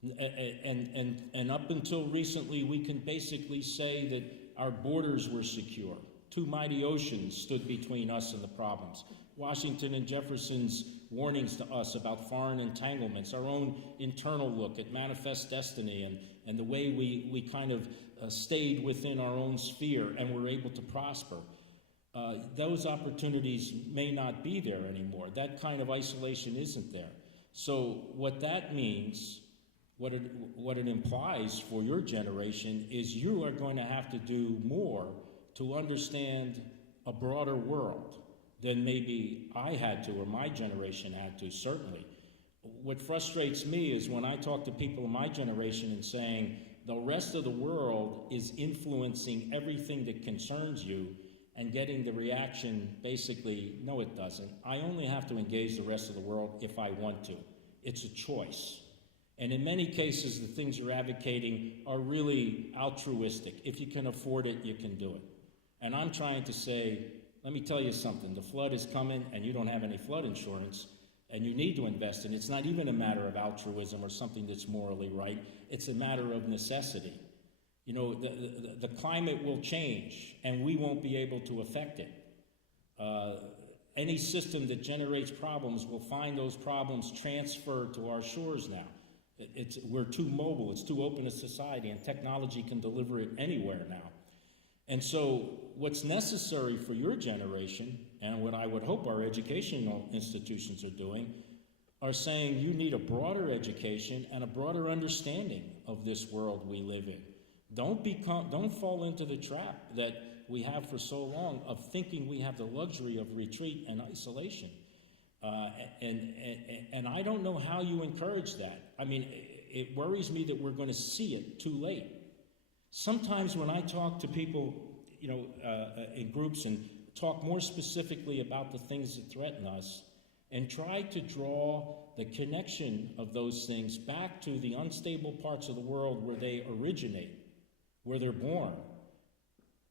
And up until recently, we can basically say that our borders were secure. Two mighty oceans stood between us and the problems. Washington and Jefferson's warnings to us about foreign entanglements, our own internal look at manifest destiny and the way we kind of stayed within our own sphere and were able to prosper. Those opportunities may not be there anymore. That kind of isolation isn't there. So what that means, what it implies for your generation is you are going to have to do more to understand a broader world than maybe I had to or my generation had to, certainly. What frustrates me is when I talk to people in my generation and saying the rest of the world is influencing everything that concerns you and getting the reaction basically, no it doesn't. I only have to engage the rest of the world if I want to. It's a choice. And in many cases, the things you're advocating are really altruistic. If you can afford it, you can do it. And I'm trying to say, let me tell you something. The flood is coming, and you don't have any flood insurance, and you need to invest in it. It's not even a matter of altruism or something that's morally right. It's a matter of necessity. The climate will change, and we won't be able to affect it. Any system that generates problems will find those problems transferred to our shores now. We're too mobile, it's too open a society, and technology can deliver it anywhere now. And so what's necessary for your generation, and what I would hope our educational institutions are doing, are saying you need a broader education and a broader understanding of this world we live in. Don't fall into the trap that we have for so long of thinking we have the luxury of retreat and isolation. And I don't know how you encourage that. I mean, it worries me that we're going to see it too late. Sometimes when I talk to people, in groups and talk more specifically about the things that threaten us and try to draw the connection of those things back to the unstable parts of the world where they originate, where they're born,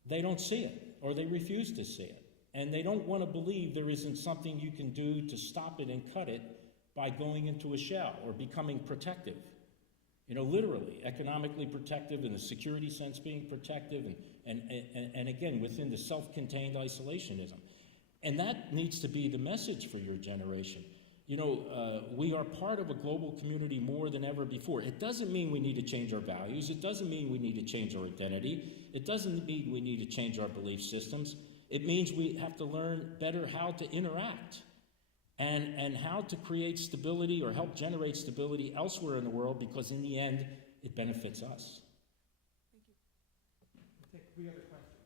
they don't see it, or they refuse to see it. And they don't want to believe there isn't something you can do to stop it and cut it by going into a shell or becoming protective. Literally, economically protective, in the security sense being protective, and again, within the self-contained isolationism. And that needs to be the message for your generation. We are part of a global community more than ever before. It doesn't mean we need to change our values. It doesn't mean we need to change our identity. It doesn't mean we need to change our belief systems. It means we have to learn better how to interact and how to create stability or help generate stability elsewhere in the world, because in the end, it benefits us. Thank you. We have a question.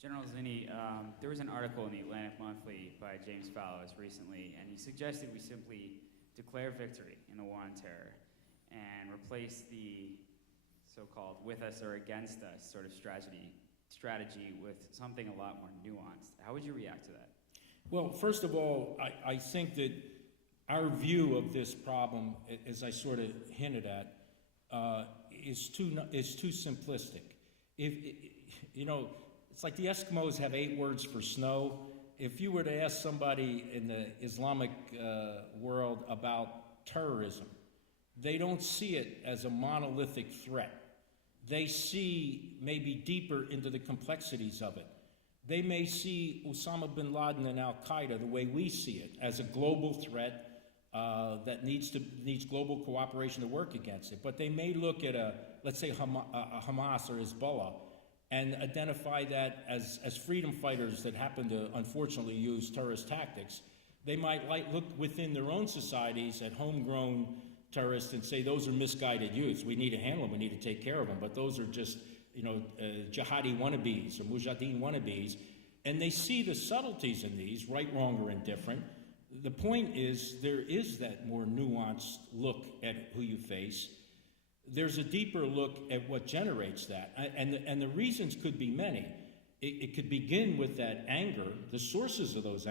General Zinni, there was an article in the Atlantic Monthly by James Fallows recently, and he suggested we simply declare victory in the war on terror and replace the so-called with us or against us sort of strategy with something a lot more nuanced. How would you react to that? Well, first of all, I think that our view of this problem, as I sort of hinted at, is too simplistic. It's like the Eskimos have 8 words for snow. If you were to ask somebody in the Islamic world about terrorism, they don't see it as a monolithic threat. They see maybe deeper into the complexities of it. They may see Osama bin Laden and al-Qaeda the way we see it, as a global threat that needs global cooperation to work against it. But they may look at let's say Hamas or Hezbollah and identify that as freedom fighters that happen to unfortunately use terrorist tactics. They might look within their own societies at homegrown terrorists and say those are misguided youths. We need to handle them, we need to take care of them, but those are just jihadi wannabes or mujahideen wannabes. And they see the subtleties in these, right, wrong, or indifferent. The point is there is that more nuanced look at who you face. There's a deeper look at what generates that. And the reasons could be many. It could begin with that anger. The sources of that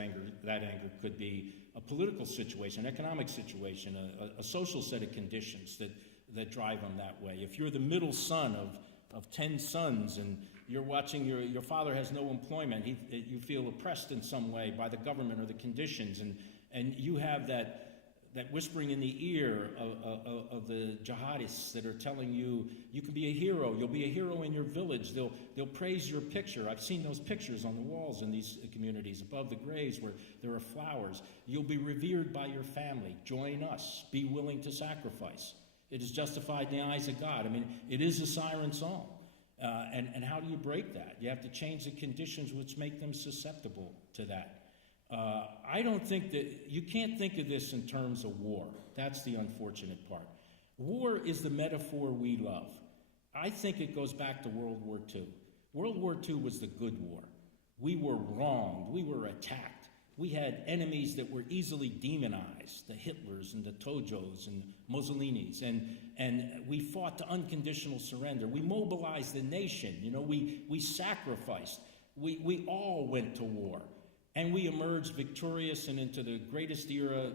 anger could be a political situation, an economic situation, a social set of conditions that drive them that way. If you're the middle son of 10 sons and you're watching your father has no employment, you feel oppressed in some way by the government or the conditions, and you have that whispering in the ear of the jihadists that are telling you, you can be a hero, you'll be a hero in your village, they'll praise your picture. I've seen those pictures on the walls in these communities, above the graves where there are flowers. You'll be revered by your family. Join us. Be willing to sacrifice. It is justified in the eyes of God. I mean, it is a siren song. And how do you break that? You have to change the conditions which make them susceptible to that. I don't think that you can't think of this in terms of war. That's the unfortunate part. War is the metaphor we love. I think it goes back to World War II. World War II was the good war. We were wronged. We were attacked. We had enemies that were easily demonized, the Hitlers and the Tojos and Mussolinis, and we fought to unconditional surrender. We mobilized the nation. We sacrificed. We all went to war. And we emerged victorious and into the greatest era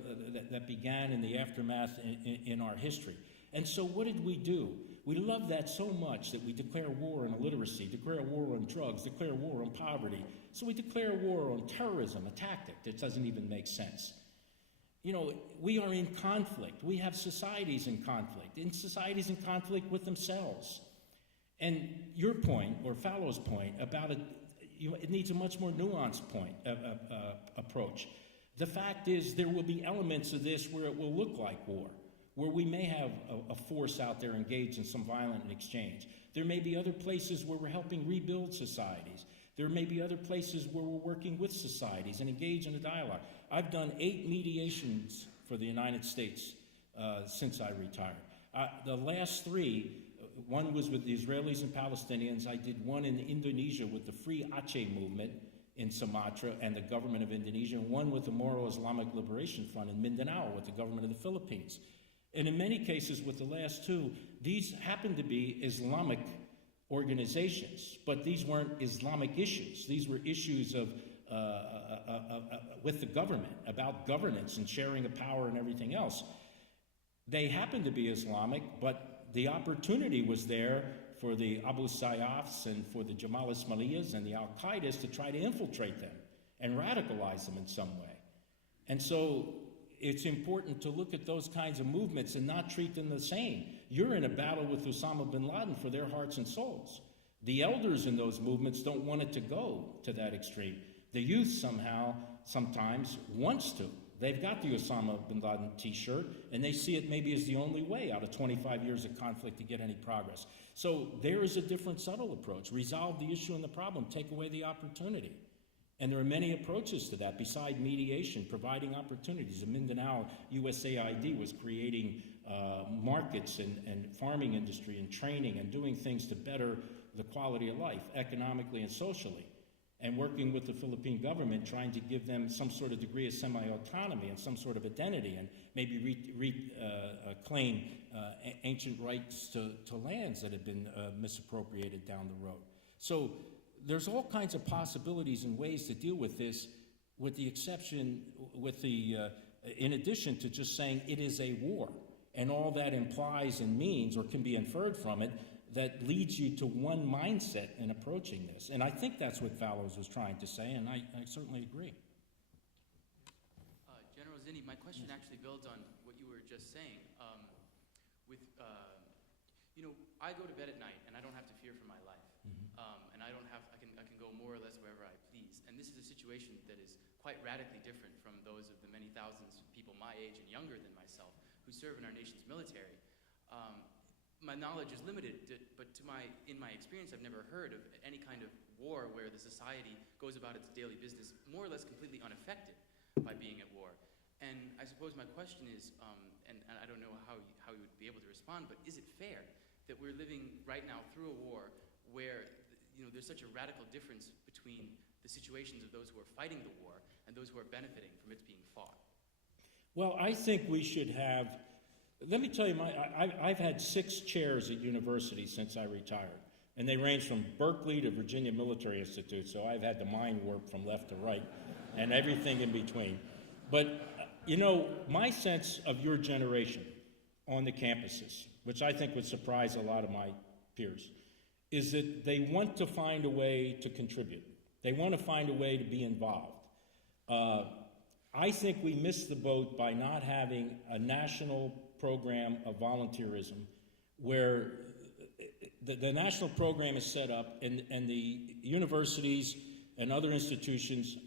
that began in the aftermath in our history. And so what did we do? We love that so much that we declare war on illiteracy, declare war on drugs, declare war on poverty. So we declare war on terrorism, a tactic that doesn't even make sense. We are in conflict. We have societies in conflict, societies in conflict with themselves. And your point, or Fallow's point, about it needs a much more nuanced approach. The fact is there will be elements of this where it will look like war, where we may have a force out there engaged in some violent exchange. There may be other places where we're helping rebuild societies. There may be other places where we're working with societies and engage in a dialogue. I've done 8 mediations for the United States since I retired. The last 3, one was with the Israelis and Palestinians. I did one in Indonesia with the Free Aceh movement in Sumatra and the government of Indonesia, and one with the Moro Islamic Liberation Front in Mindanao with the government of the Philippines. And in many cases with the last 2, these happened to be Islamic organizations, but these weren't Islamic issues. These were issues with the government, about governance and sharing of power and everything else. They happened to be Islamic, but the opportunity was there for the Abu Sayyafs and for the Jamal Ismailiyas and the Al-Qaedas to try to infiltrate them and radicalize them in some way. And so it's important to look at those kinds of movements and not treat them the same. You're in a battle with Osama bin Laden for their hearts and souls. The elders in those movements don't want it to go to that extreme. The youth sometimes wants to. They've got the Osama bin Laden t-shirt, and they see it maybe as the only way out of 25 years of conflict to get any progress. So there is a different, subtle approach. Resolve the issue and the problem, take away the opportunity. And there are many approaches to that, beside mediation, providing opportunities. In Mindanao, USAID was creating markets and farming industry and training and doing things to better the quality of life, economically and socially. And working with the Philippine government, trying to give them some sort of degree of semi-autonomy and some sort of identity, and maybe claim ancient rights to lands that had been misappropriated down the road. So there's all kinds of possibilities and ways to deal with this, with the exception, in addition to just saying it is a war, and all that implies and means, or can be inferred from it, that leads you to one mindset in approaching this. And I think that's what Fallows was trying to say, and I certainly agree. General Zinni, my question actually builds on what you were just saying. with, I go to bed at night and I don't have to fear for my life. And I can go more or less wherever I please. And this is a situation that is quite radically different from those of the many thousands of people my age and younger than myself who serve in our nation's military. My knowledge is limited, but in my experience, I've never heard of any kind of war where the society goes about its daily business more or less completely unaffected by being at war. And I suppose my question is, and I don't know how you would be able to respond, but is it fair that we're living right now through a war where there's such a radical difference between the situations of those who are fighting the war and those who are benefiting from its being fought? Well, I think we should have, let me tell you, I've had 6 chairs at university since I retired, and they range from Berkeley to Virginia Military Institute, so I've had the mind warp from left to right and everything in between. But, my sense of your generation on the campuses, which I think would surprise a lot of my peers, is that they want to find a way to contribute. They want to find a way to be involved. I think we missed the boat by not having a national program of volunteerism where the national program is set up and the universities and other institutions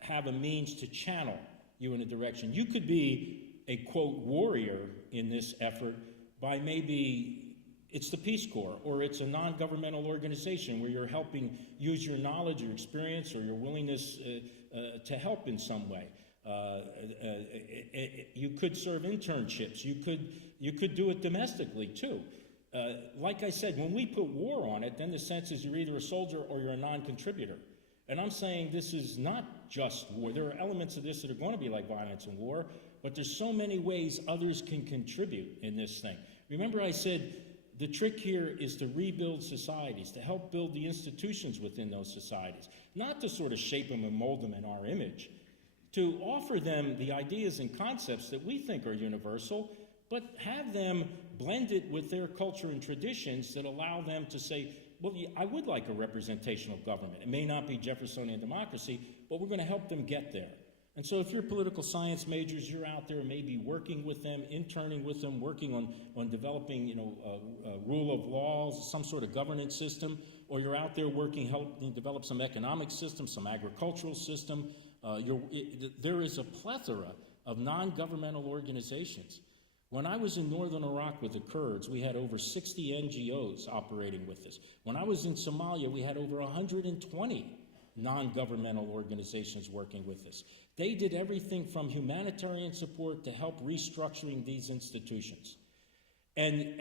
have a means to channel you in a direction. You could be a, quote, warrior in this effort by maybe it's the Peace Corps, or it's a non-governmental organization where you're helping use your knowledge, your experience, or your willingness to help in some way. You could serve internships. You could do it domestically too. Like I said, when we put war on it, then the sense is you're either a soldier or you're a non-contributor. And I'm saying this is not just war. There are elements of this that are going to be like violence and war, but there's so many ways others can contribute in this thing. Remember I said the trick here is to rebuild societies, to help build the institutions within those societies, not to sort of shape them and mold them in our image, to offer them the ideas and concepts that we think are universal, but have them blended with their culture and traditions that allow them to say, well, I would like a representational government. It may not be Jeffersonian democracy, but we're going to help them get there. And so if you're political science majors, you're out there maybe working with them, interning with them, working on developing, rule of laws, some sort of governance system, or you're out there working, helping develop some economic system, some agricultural system. There is a plethora of non-governmental organizations. When I was in northern Iraq with the Kurds, we had over 60 NGOs operating with us. When I was in Somalia, we had over 120 non-governmental organizations working with us. They did everything from humanitarian support to help restructuring these institutions. And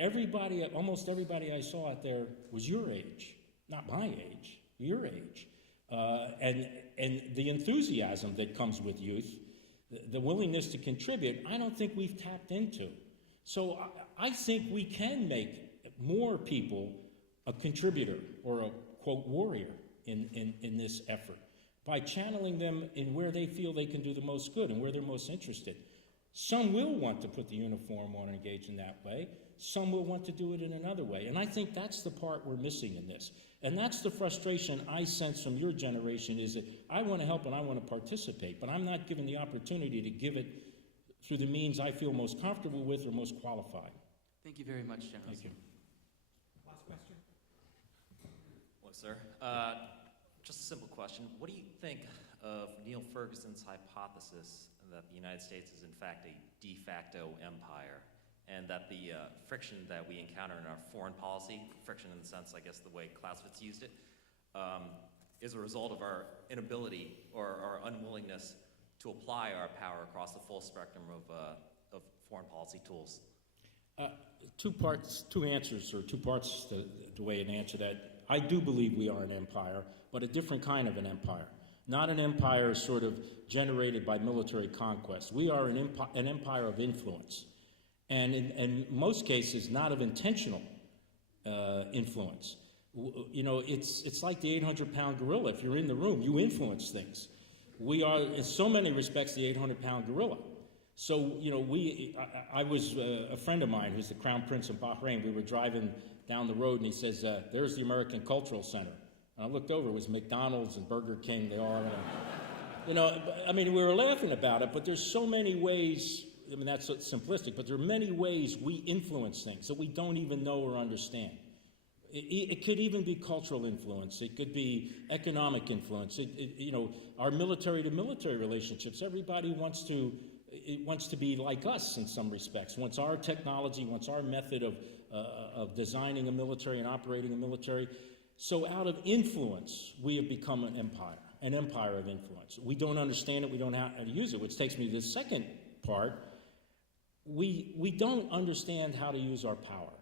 almost everybody I saw out there was your age, not my age, your age. And the enthusiasm that comes with youth, the willingness to contribute, I don't think we've tapped into. So I think we can make more people a contributor or a, quote, warrior in this effort by channeling them in where they feel they can do the most good and where they're most interested. Some will want to put the uniform on and engage in that way. Some will want to do it in another way. And I think that's the part we're missing in this. And that's the frustration I sense from your generation is that I want to help and I want to participate, but I'm not given the opportunity to give it through the means I feel most comfortable with or most qualified. Thank you very much, General. Thank you. Last question. Hello, sir. Just a simple question. What do you think of Neil Ferguson's hypothesis that the United States is in fact a de facto empire, and that the friction that we encounter in our foreign policy, friction in the sense, I guess, the way Clausewitz used it, is a result of our inability or our unwillingness to apply our power across the full spectrum of foreign policy tools? Two answers, or two parts to the way to answer that. I do believe we are an empire, but a different kind of an empire. Not an empire sort of generated by military conquest. We are an empire of influence. And in most cases, not of intentional influence. It's like the 800-pound gorilla. If you're in the room, you influence things. We are, in so many respects, the 800-pound gorilla. So, I was a friend of mine who's the Crown Prince of Bahrain. We were driving down the road, and he says, there's the American Cultural Center. And I looked over, it was McDonald's and Burger King. They all, we were laughing about it, but there's so many ways I mean, that's simplistic, but there are many ways we influence things that we don't even know or understand. It could even be cultural influence. It could be economic influence. You know, our military-to-military relationships. Everybody wants to be like us in some respects. Wants our technology. Wants our method of designing a military and operating a military. So out of influence, we have become an empire of influence. We don't understand it. We don't know how to use it. Which takes me to the second part. We don't understand how to use our power.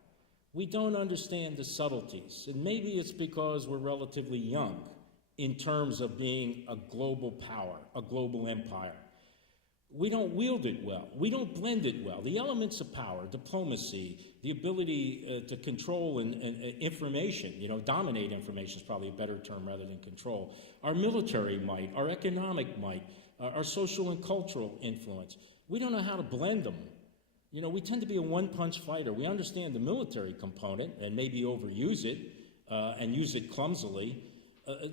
We don't understand the subtleties, and maybe it's because we're relatively young in terms of being a global power, a global empire. We don't wield it well. We don't blend it well. The elements of power, diplomacy, the ability to control and information, you know, dominate information is probably a better term rather than control, our military might, our economic might, our social and cultural influence. We don't know how to blend them. You know, we tend to be a one-punch fighter. We understand the military component and maybe overuse it and use it clumsily.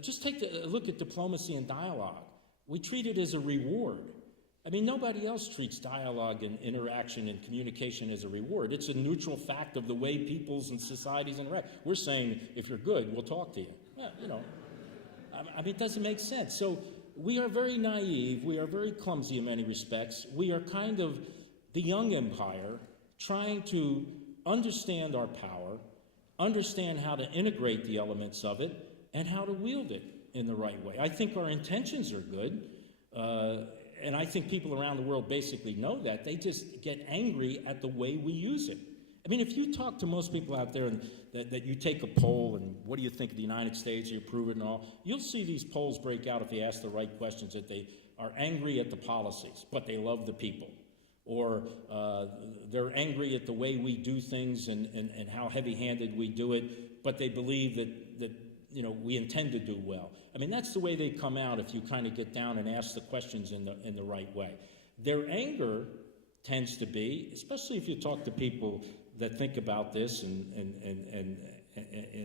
Just take a look at diplomacy and dialogue. We treat it as a reward. I mean, nobody else treats dialogue and interaction and communication as a reward. It's a neutral fact of the way peoples and societies interact. We're saying, if you're good, we'll talk to you. Yeah, you know. I mean, it doesn't make sense. So we are very naive. We are very clumsy in many respects. We are kind of the young empire trying to understand our power, understand how to integrate the elements of it, and how to wield it in the right way. I think our intentions are good, and I think people around the world basically know that. They just get angry at the way we use it. I mean, if you talk to most people out there and that you take a poll and what do you think of the United States, you approve it and all, you'll see these polls break out if you ask the right questions, that they are angry at the policies, but they love the people. Or they're angry at the way we do things and how heavy-handed we do it, but they believe that you know, we intend to do well. I mean, that's the way they come out if you kind of get down and ask the questions in the right way. Their anger tends to be, especially if you talk to people that think about this and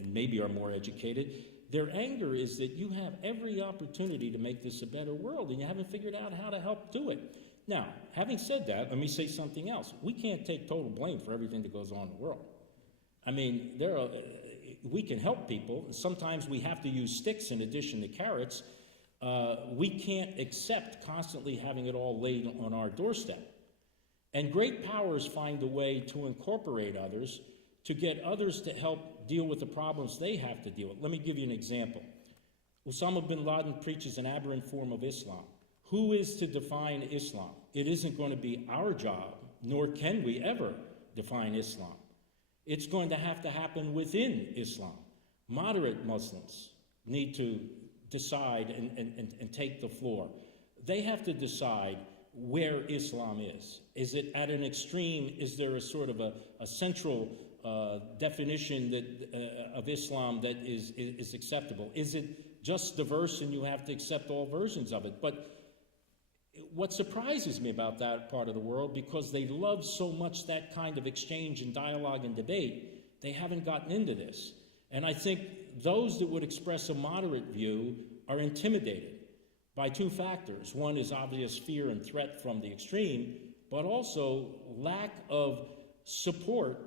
maybe are more educated, their anger is that you have every opportunity to make this a better world and you haven't figured out how to help do it. Now, having said that, let me say something else. We can't take total blame for everything that goes on in the world. I mean, we can help people. Sometimes we have to use sticks in addition to carrots. We can't accept constantly having it all laid on our doorstep. And great powers find a way to incorporate others, to get others to help deal with the problems they have to deal with. Let me give you an example. Osama bin Laden preaches an aberrant form of Islam. Who is to define Islam? It isn't going to be our job, nor can we ever define Islam. It's going to happen within Islam. Moderate Muslims need to decide and take the floor. They have to decide where Islam is. Is it at an extreme? Is there a sort of a central definition of Islam that is acceptable? Is it just diverse and you have to accept all versions of it? But what surprises me about that part of the world, because they love so much that kind of exchange and dialogue and debate, they haven't gotten into this. And I think those that would express a moderate view are intimidated by two factors. One is obvious fear and threat from the extreme, but also lack of support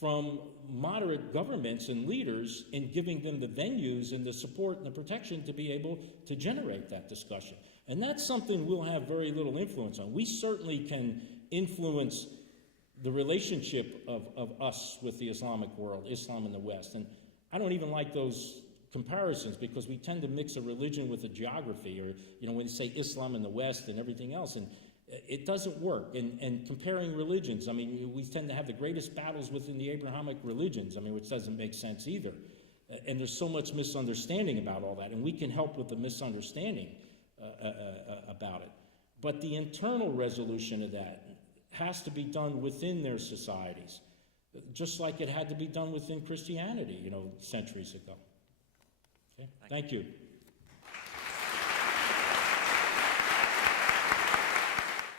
from moderate governments and leaders in giving them the venues and the support and the protection to be able to generate that discussion. And that's something we'll have very little influence on. We certainly can influence the relationship of us with the Islamic world, Islam in the West. And I don't even like those comparisons because we tend to mix a religion with a geography, or, you know, when you say Islam in the West and everything else, and it doesn't work. And comparing religions, I mean, we tend to have the greatest battles within the Abrahamic religions, I mean, which doesn't make sense either. And there's so much misunderstanding about all that, and we can help with the misunderstanding about it. But the internal resolution of that has to be done within their societies, just like it had to be done within Christianity, you know, centuries ago. Okay? Thank you.